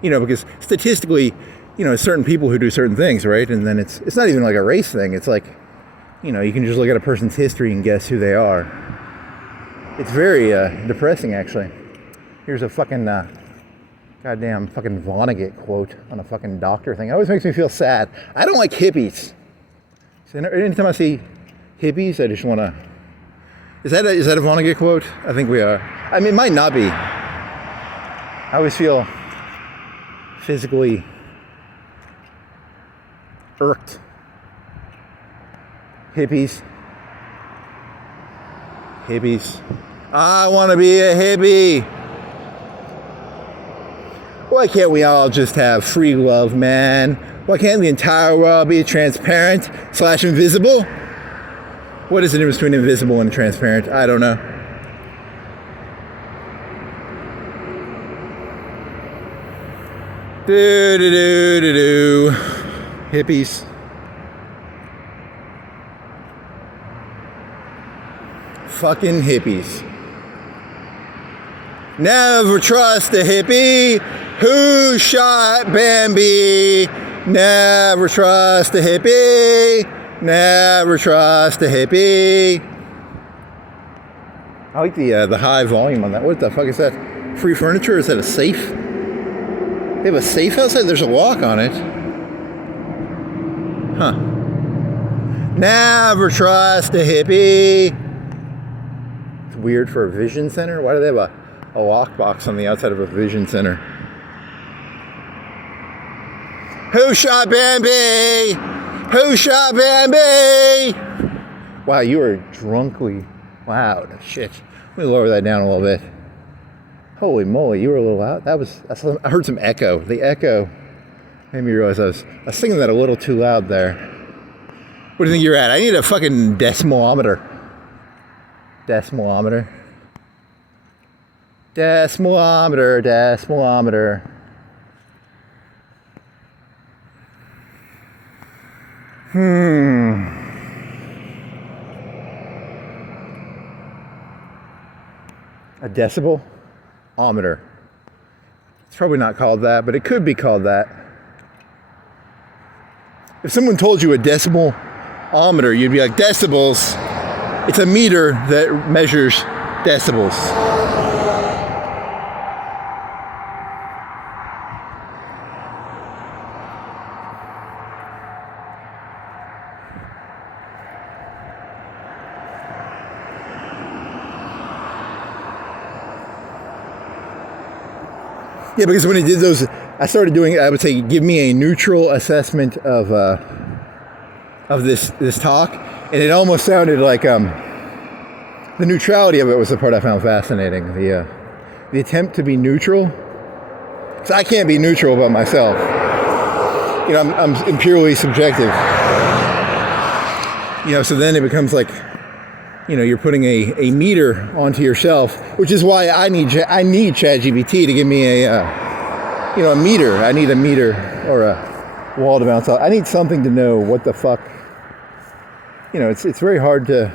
You know, because statistically, you know, certain people who do certain things, right? And then it's not even like a race thing. It's like, you know, you can just look at a person's history and guess who they are. It's very depressing, actually. Here's a fucking goddamn fucking Vonnegut quote on a fucking doctor thing. It always makes me feel sad. I don't like hippies. So anytime I see hippies, I just want to... Is that a Vonnegut quote? I think we are. I mean, it might not be. I always feel physically irked. Hippies. I want to be a hippie. Why can't we all just have free love, man? Why can't the entire world be transparent / invisible? What is the difference between invisible and transparent? I don't know. Do. Hippies. Fucking hippies. Never trust a hippie who shot Bambi. Never trust a hippie. Never trust a hippie. I like the high volume on that. What the fuck is that? Free furniture? Is that a safe? They have a safe outside? There's a lock on it. Huh. Never trust a hippie. It's weird for a vision center. Why do they have a lockbox on the outside of a vision center? Who shot Bambi? Who shot Bambi? Wow, you are drunkly loud. Shit. Let me lower that down a little bit. Holy moly, you were a little loud. I heard some echo. The echo made me realize I was singing that a little too loud there. What do you think you're at? I need a fucking decimeter. Decimeter. A decibel-ometer. It's probably not called that, but it could be called that. If someone told you a decibel-ometer, you'd be like, decibels. It's a meter that measures decibels. Yeah, because when I did those, I started doing, I would say, give me a neutral assessment of this talk, and it almost sounded like the neutrality of it was the part I found fascinating. The attempt to be neutral, because I can't be neutral about myself. You know, I'm purely subjective. You know, so then it becomes like, you know, you're putting a meter onto yourself, which is why I need ChatGPT to give me a meter. I need a meter or a wall to bounce off. I need something to know what the fuck. You know, it's very hard to.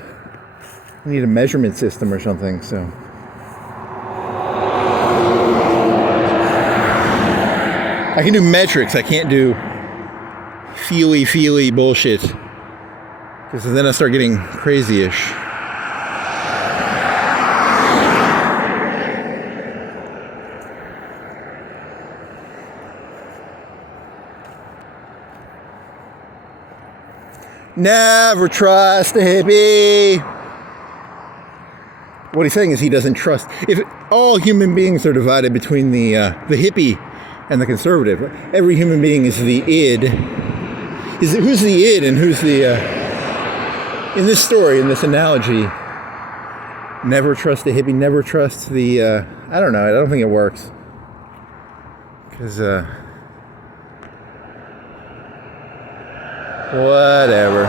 I need a measurement system or something. So I can do metrics. I can't do feely bullshit, because then I start getting crazy-ish. Never trust a hippie. What he's saying is he doesn't trust. If all human beings are divided between the hippie and the conservative, every human being is the id. Who's the id and who's the in this story, in this analogy? Never trust a hippie. Never trust the. I don't know. I don't think it works. Because. Whatever.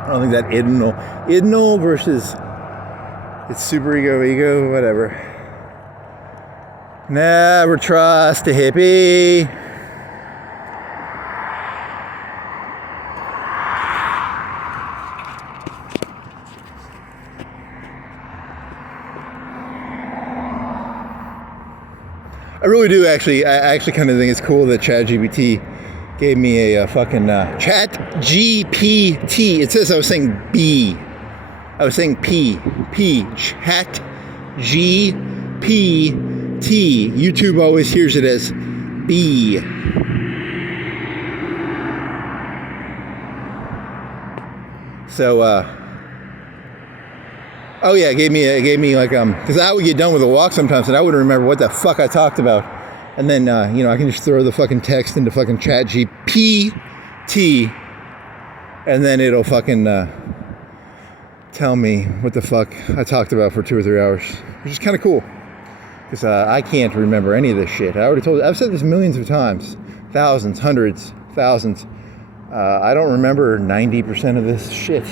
I don't think that idinal versus it's superego, whatever. Never trust a hippie. I really do actually. I actually kind of think it's cool that ChatGPT gave me a fucking ChatGPT. It says I was saying B. I was saying P. ChatGPT. YouTube always hears it as B. So, oh yeah, it gave me like because I would get done with a walk sometimes and I wouldn't remember what the fuck I talked about, and then you know, I can just throw the fucking text into fucking ChatGPT, and then it'll fucking tell me what the fuck I talked about for 2 or 3 hours, which is kind of cool because I can't remember any of this shit. I've said this millions of times, thousands, hundreds, thousands. I don't remember 90% of this shit.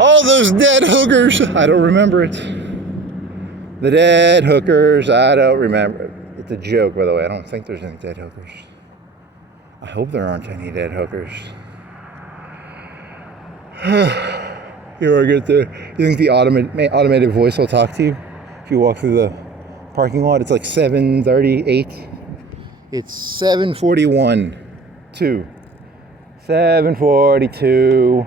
All those dead hookers, I don't remember it. The dead hookers, I don't remember it. It's a joke, by the way. I don't think there's any dead hookers. I hope there aren't any dead hookers. You think the automated voice will talk to you if you walk through the parking lot? It's like 7:38. It's 7:41. 7:42.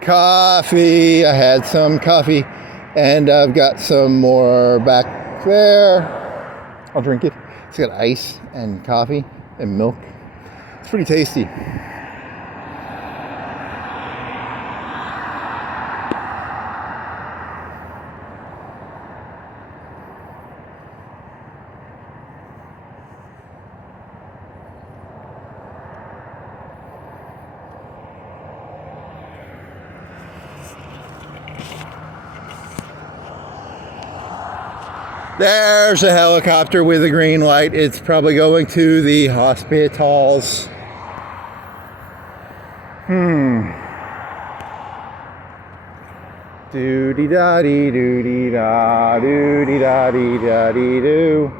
Coffee. I had some coffee, and I've got some more back there. I'll drink it. It's got ice and coffee and milk. It's pretty tasty. There's a helicopter with a green light. It's probably going to the hospitals. Doo-dee-da-dee, doo-dee-da, doo-dee-da-dee-da-dee-doo.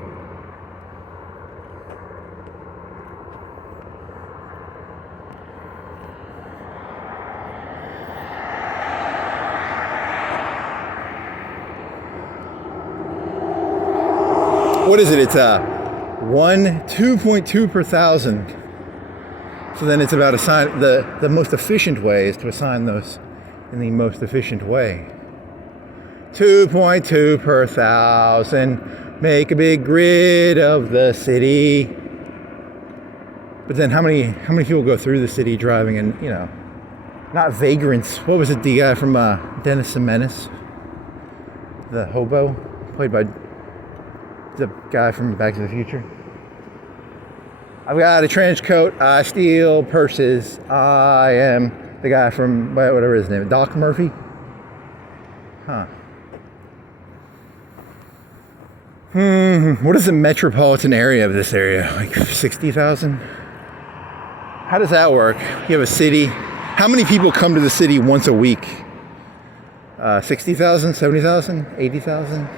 What is it? It's 2.2 per thousand. So then it's about the most efficient way is to assign those in the most efficient way. 2.2 per thousand. Make a big grid of the city. But then how many people go through the city driving and, you know, not vagrants. What was it, the guy from Dennis the Menace? The hobo, played by the guy from Back to the Future. I've got a trench coat, I steal purses, I am the guy from, whatever his name, Doc Murphy? Huh. What is the metropolitan area of this area? Like 60,000? How does that work? You have a city. How many people come to the city once a week? 60,000, 70,000, 80,000?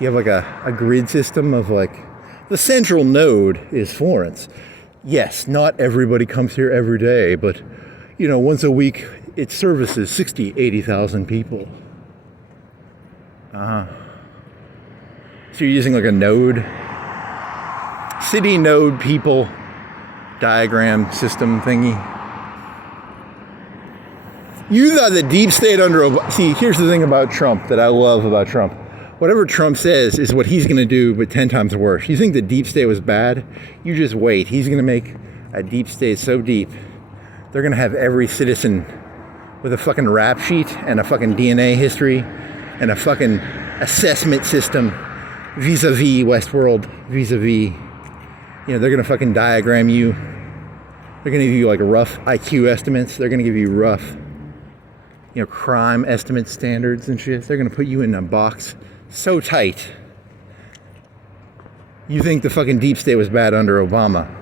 You have like a grid system of like, the central node is Florence. Yes, not everybody comes here every day, but you know, once a week it services 60, 80,000 people. So you're using like a node, city node people diagram system thingy. You thought the deep state see, here's the thing about Trump that I love about Trump. Whatever Trump says is what he's going to do, but 10 times worse. You think the deep state was bad? You just wait. He's going to make a deep state so deep, they're going to have every citizen with a fucking rap sheet and a fucking DNA history and a fucking assessment system vis-a-vis Westworld, vis-a-vis, you know, they're going to fucking diagram you. They're going to give you like rough IQ estimates. They're going to give you rough, you know, crime estimate standards and shit. They're going to put you in a box so tight. You think the fucking deep state was bad under Obama.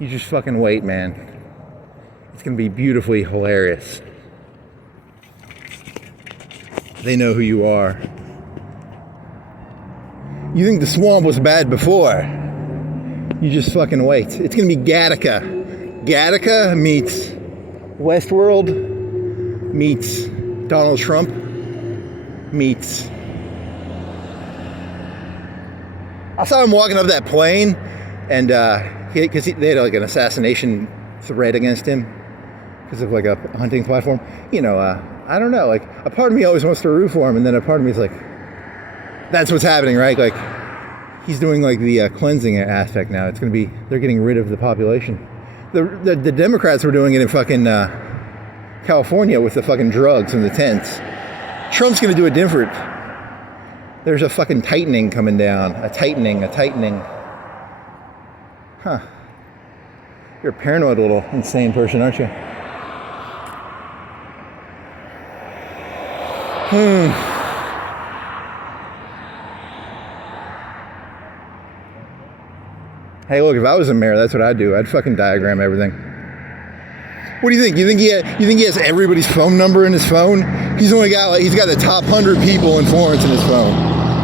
You just fucking wait, man. It's going to be beautifully hilarious. They know who you are. You think the swamp was bad before. You just fucking wait. It's going to be Gattaca. Gattaca meets Westworld meets Donald Trump meets. I saw him walking up that plane, and because they had like an assassination threat against him because of like a hunting platform. You know, I don't know. Like a part of me always wants to root for him, and then a part of me is like, that's what's happening, right? Like he's doing like the cleansing aspect now. It's going to be, they're getting rid of the population. The Democrats were doing it in fucking California with the fucking drugs and the tents. Trump's going to do it different. There's a fucking tightening coming down. A tightening. Huh. You're a paranoid little insane person, aren't you? Hey, look, if I was a mayor, that's what I'd do. I'd fucking diagram everything. What do you think? You think he has everybody's phone number in his phone? He's got the top 100 people in Florence in his phone.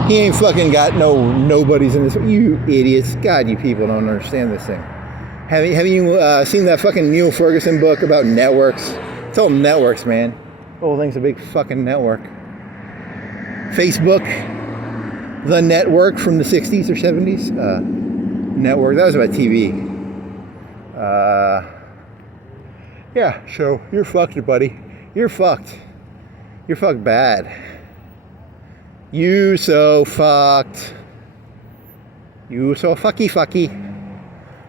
He ain't fucking got nobodies in his phone. You idiots. God, you people don't understand this thing. Have you seen that fucking Neil Ferguson book about networks? It's all networks, man. The whole thing's a big fucking network. Facebook, the network from the 60s or 70s. Network, that was about TV. Yeah, so you're fucked, buddy. You're fucked. You're fucked bad. You so fucked. You so fucky.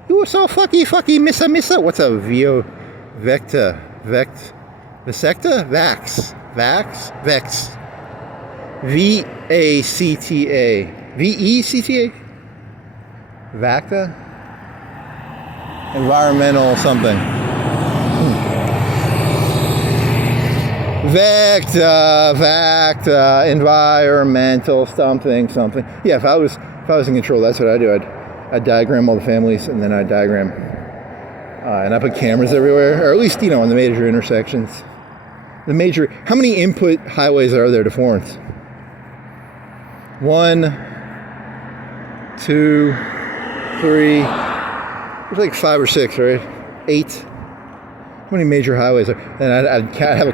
You so fucky, missa. What's a vasecta? Vax. Vex. V-A-C-T-A. V-E-C-T-A? Vacta? Environmental something. Vacta, environmental something. Yeah, if I was in control, that's what I'd do. I'd diagram all the families, and then I'd diagram, and I put cameras everywhere, or at least, on the major intersections. How many input highways are there to Florence? 1, 2, 3, there's like 5 or 6, right? 8. How many major highways are there? And I'd have a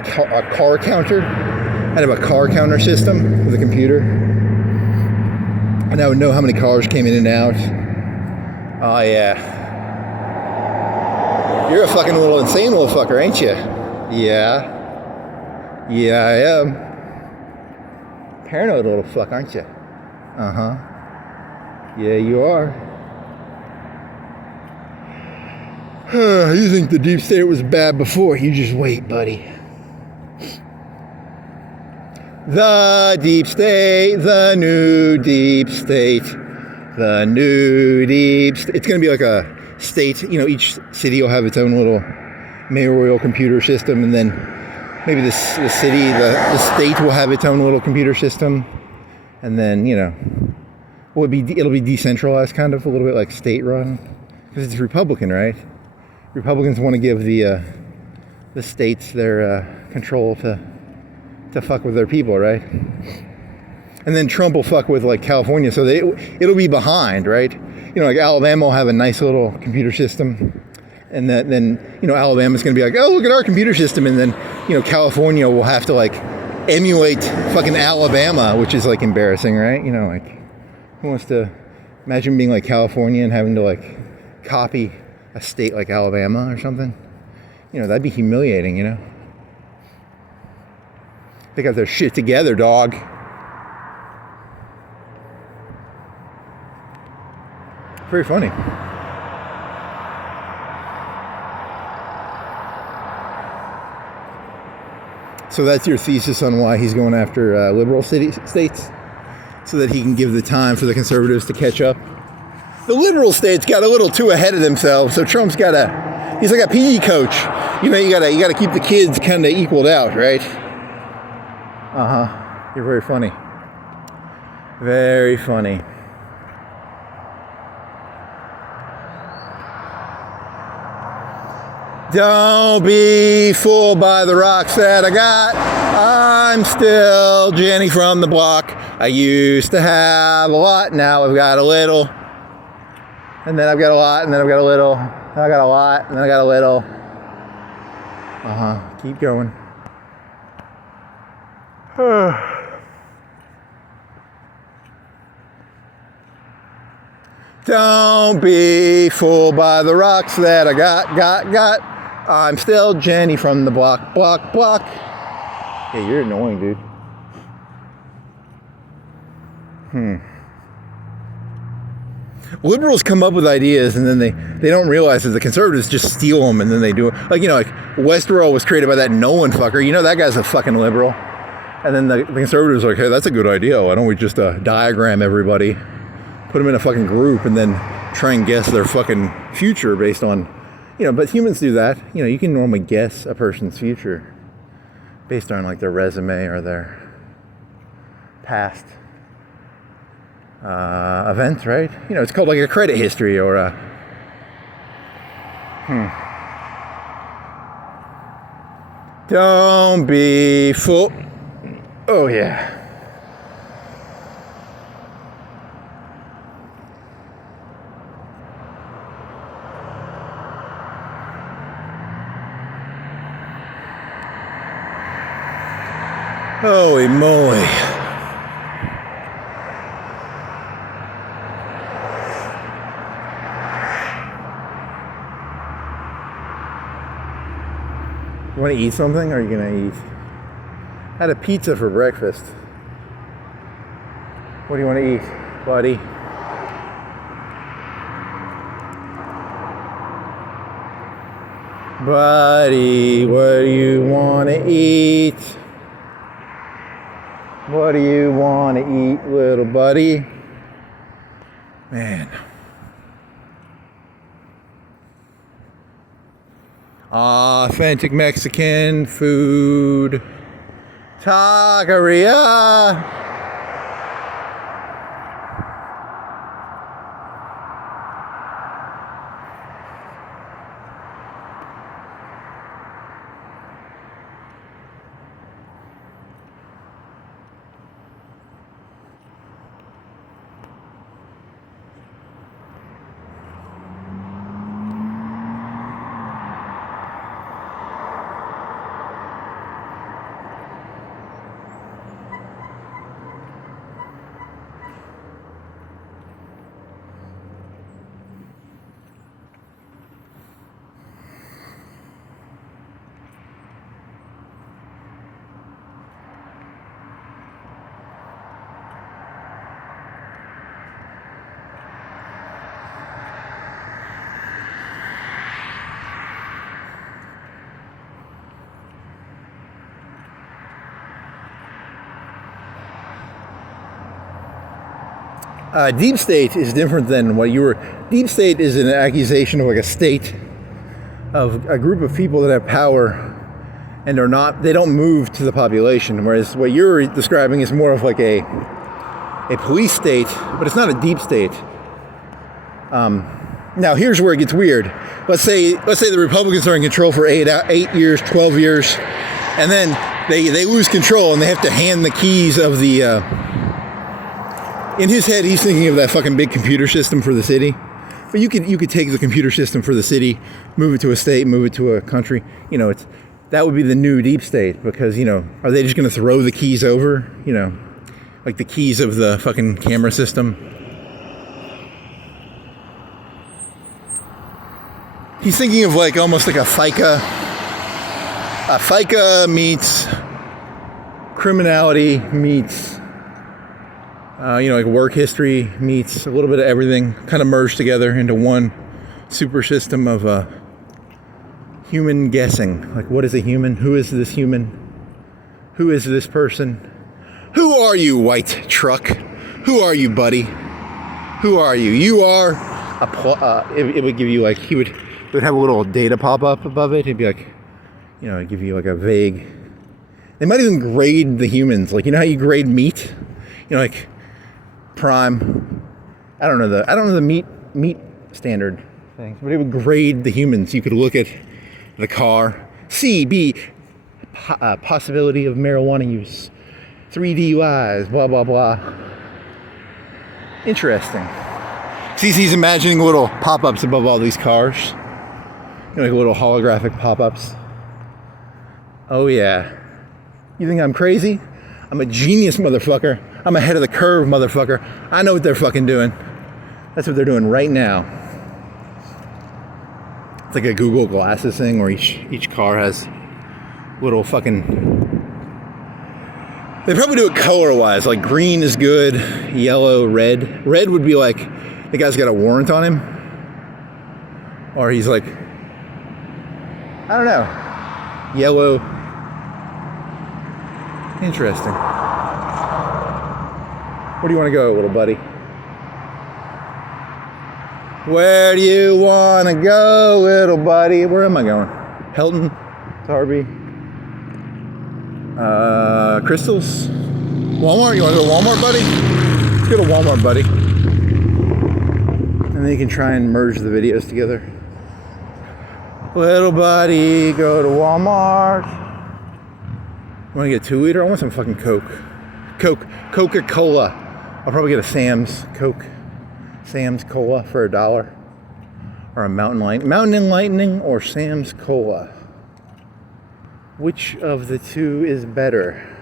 car counter. I'd have a car counter system with a computer. And I would know how many cars came in and out. Oh, yeah. You're a fucking insane little fucker, ain't you? Yeah. Yeah, I am. Paranoid little fuck, aren't you? Uh-huh. Yeah, you are. You think the deep state was bad before. You just wait, buddy. The deep state, the new deep state, the new deep state. It's going to be like a state, you know, each city will have its own little mayoral computer system, and then maybe the city, the state will have its own little computer system, and then, you know, it'll be decentralized, kind of a little bit like state run, because it's Republican, right? Republicans want to give the states their control to fuck with their people, right? And then Trump will fuck with like California, so it'll be behind, right? You know, like Alabama will have a nice little computer system, and then you know, Alabama's going to be like, oh, look at our computer system, and then, you know, California will have to like emulate fucking Alabama, which is like embarrassing, right? You know, like, who wants to imagine being like California and having to like copy a state like Alabama or something? You know, that'd be humiliating, you know? They got their shit together, dog. Very funny. So that's your thesis on why he's going after liberal states? So that he can give the time for the conservatives to catch up? The liberal states got a little too ahead of themselves, so Trump's he's like a PE coach. You know, you gotta keep the kids kind of equaled out, right? Uh-huh. You're very funny. Very funny. Don't be fooled by the rocks that I got. I'm still Jenny from the block. I used to have a lot, now I've got a little. And then I've got a lot, and then I've got a little. And I got a lot, and then I got a little. Uh-huh. Keep going. Don't be fooled by the rocks that I got. I'm still Jenny from the block. Yeah, you're annoying, dude. Liberals come up with ideas, and then they don't realize that the conservatives just steal them, and then they do it. Like, you know, like Westworld was created by that Nolan fucker. You know that guy's a fucking liberal. And then the conservatives are like, hey, that's a good idea. Why don't we just diagram everybody, put them in a fucking group, and then try and guess their fucking future based on, you know, but humans do that. You know, you can normally guess a person's future based on like their resume or their past events, right? You know, it's called like a credit history or a... Don't be fooled. Oh, yeah. Holy moly. You want to eat something, or are you going to eat? I had a pizza for breakfast. What do you want to eat, buddy? Buddy, what do you want to eat? What do you want to eat, little buddy? Man. Authentic Mexican food. Taqueria. Deep state is different than what you were. Deep state is an accusation of like a state of a group of people that have power and are not, they don't move to the population. Whereas what you're describing is more of like a police state, but it's not a deep state. Now here's where it gets weird. Let's say the Republicans are in control for 8 years, 12 years, and then they lose control and they have to hand the keys of the, in his head he's thinking of that fucking big computer system for the city. But you could take the computer system for the city, move it to a state, move it to a country. You know, that would be the new deep state, because, you know, are they just going to throw the keys over? You know, like the keys of the fucking camera system. He's thinking of like almost like a FICA. A FICA meets criminality meets, you know, like work history meets a little bit of everything, kind of merged together into one super system of human guessing. Like, what is a human? Who is this human? Who is this person? Who are you, white truck? Who are you, buddy? Who are you? You are it would give you like, it would have a little data pop up above it. It'd be like, you know, it'd give you like a vague. They might even grade the humans. Like, you know how you grade meat? You know, like prime. I don't know the meat standard things, but it would grade the humans. You could look at the car. C, B, possibility of marijuana use. 3 DUIs, blah, blah, blah. Interesting. See, he's imagining little pop-ups above all these cars. You know, like little holographic pop-ups. Oh, yeah. You think I'm crazy? I'm a genius, motherfucker. I'm ahead of the curve, motherfucker. I know what they're fucking doing. That's what they're doing right now. It's like a Google Glasses thing where each car has little fucking... They probably do it color-wise. Like green is good, yellow, red. Red would be like the guy's got a warrant on him. Or he's like, I don't know. Yellow. Interesting. Where do you want to go, little buddy? Where do you want to go, little buddy? Where am I going? Helton? Darby? Crystals? Walmart? You want to go to Walmart, buddy? Let's go to Walmart, buddy. And then you can try and merge the videos together. Little buddy, go to Walmart. You want to get a 2-liter? I want some fucking Coke. Coca-Cola. I'll probably get a Sam's Coke. Sam's Cola for $1. Or a Mountain Enlightening or Sam's Cola. Which of the two is better?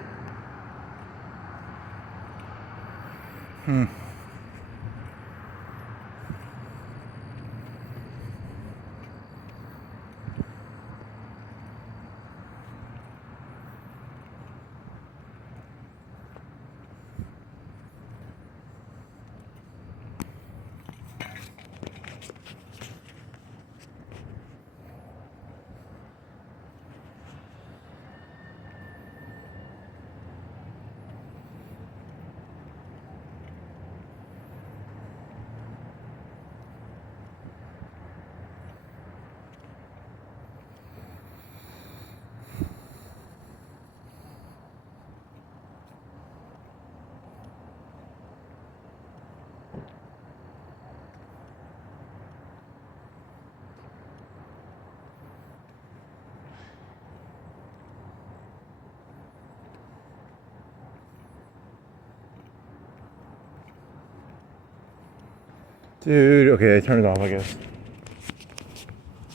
Dude, okay, I turned it off, I guess.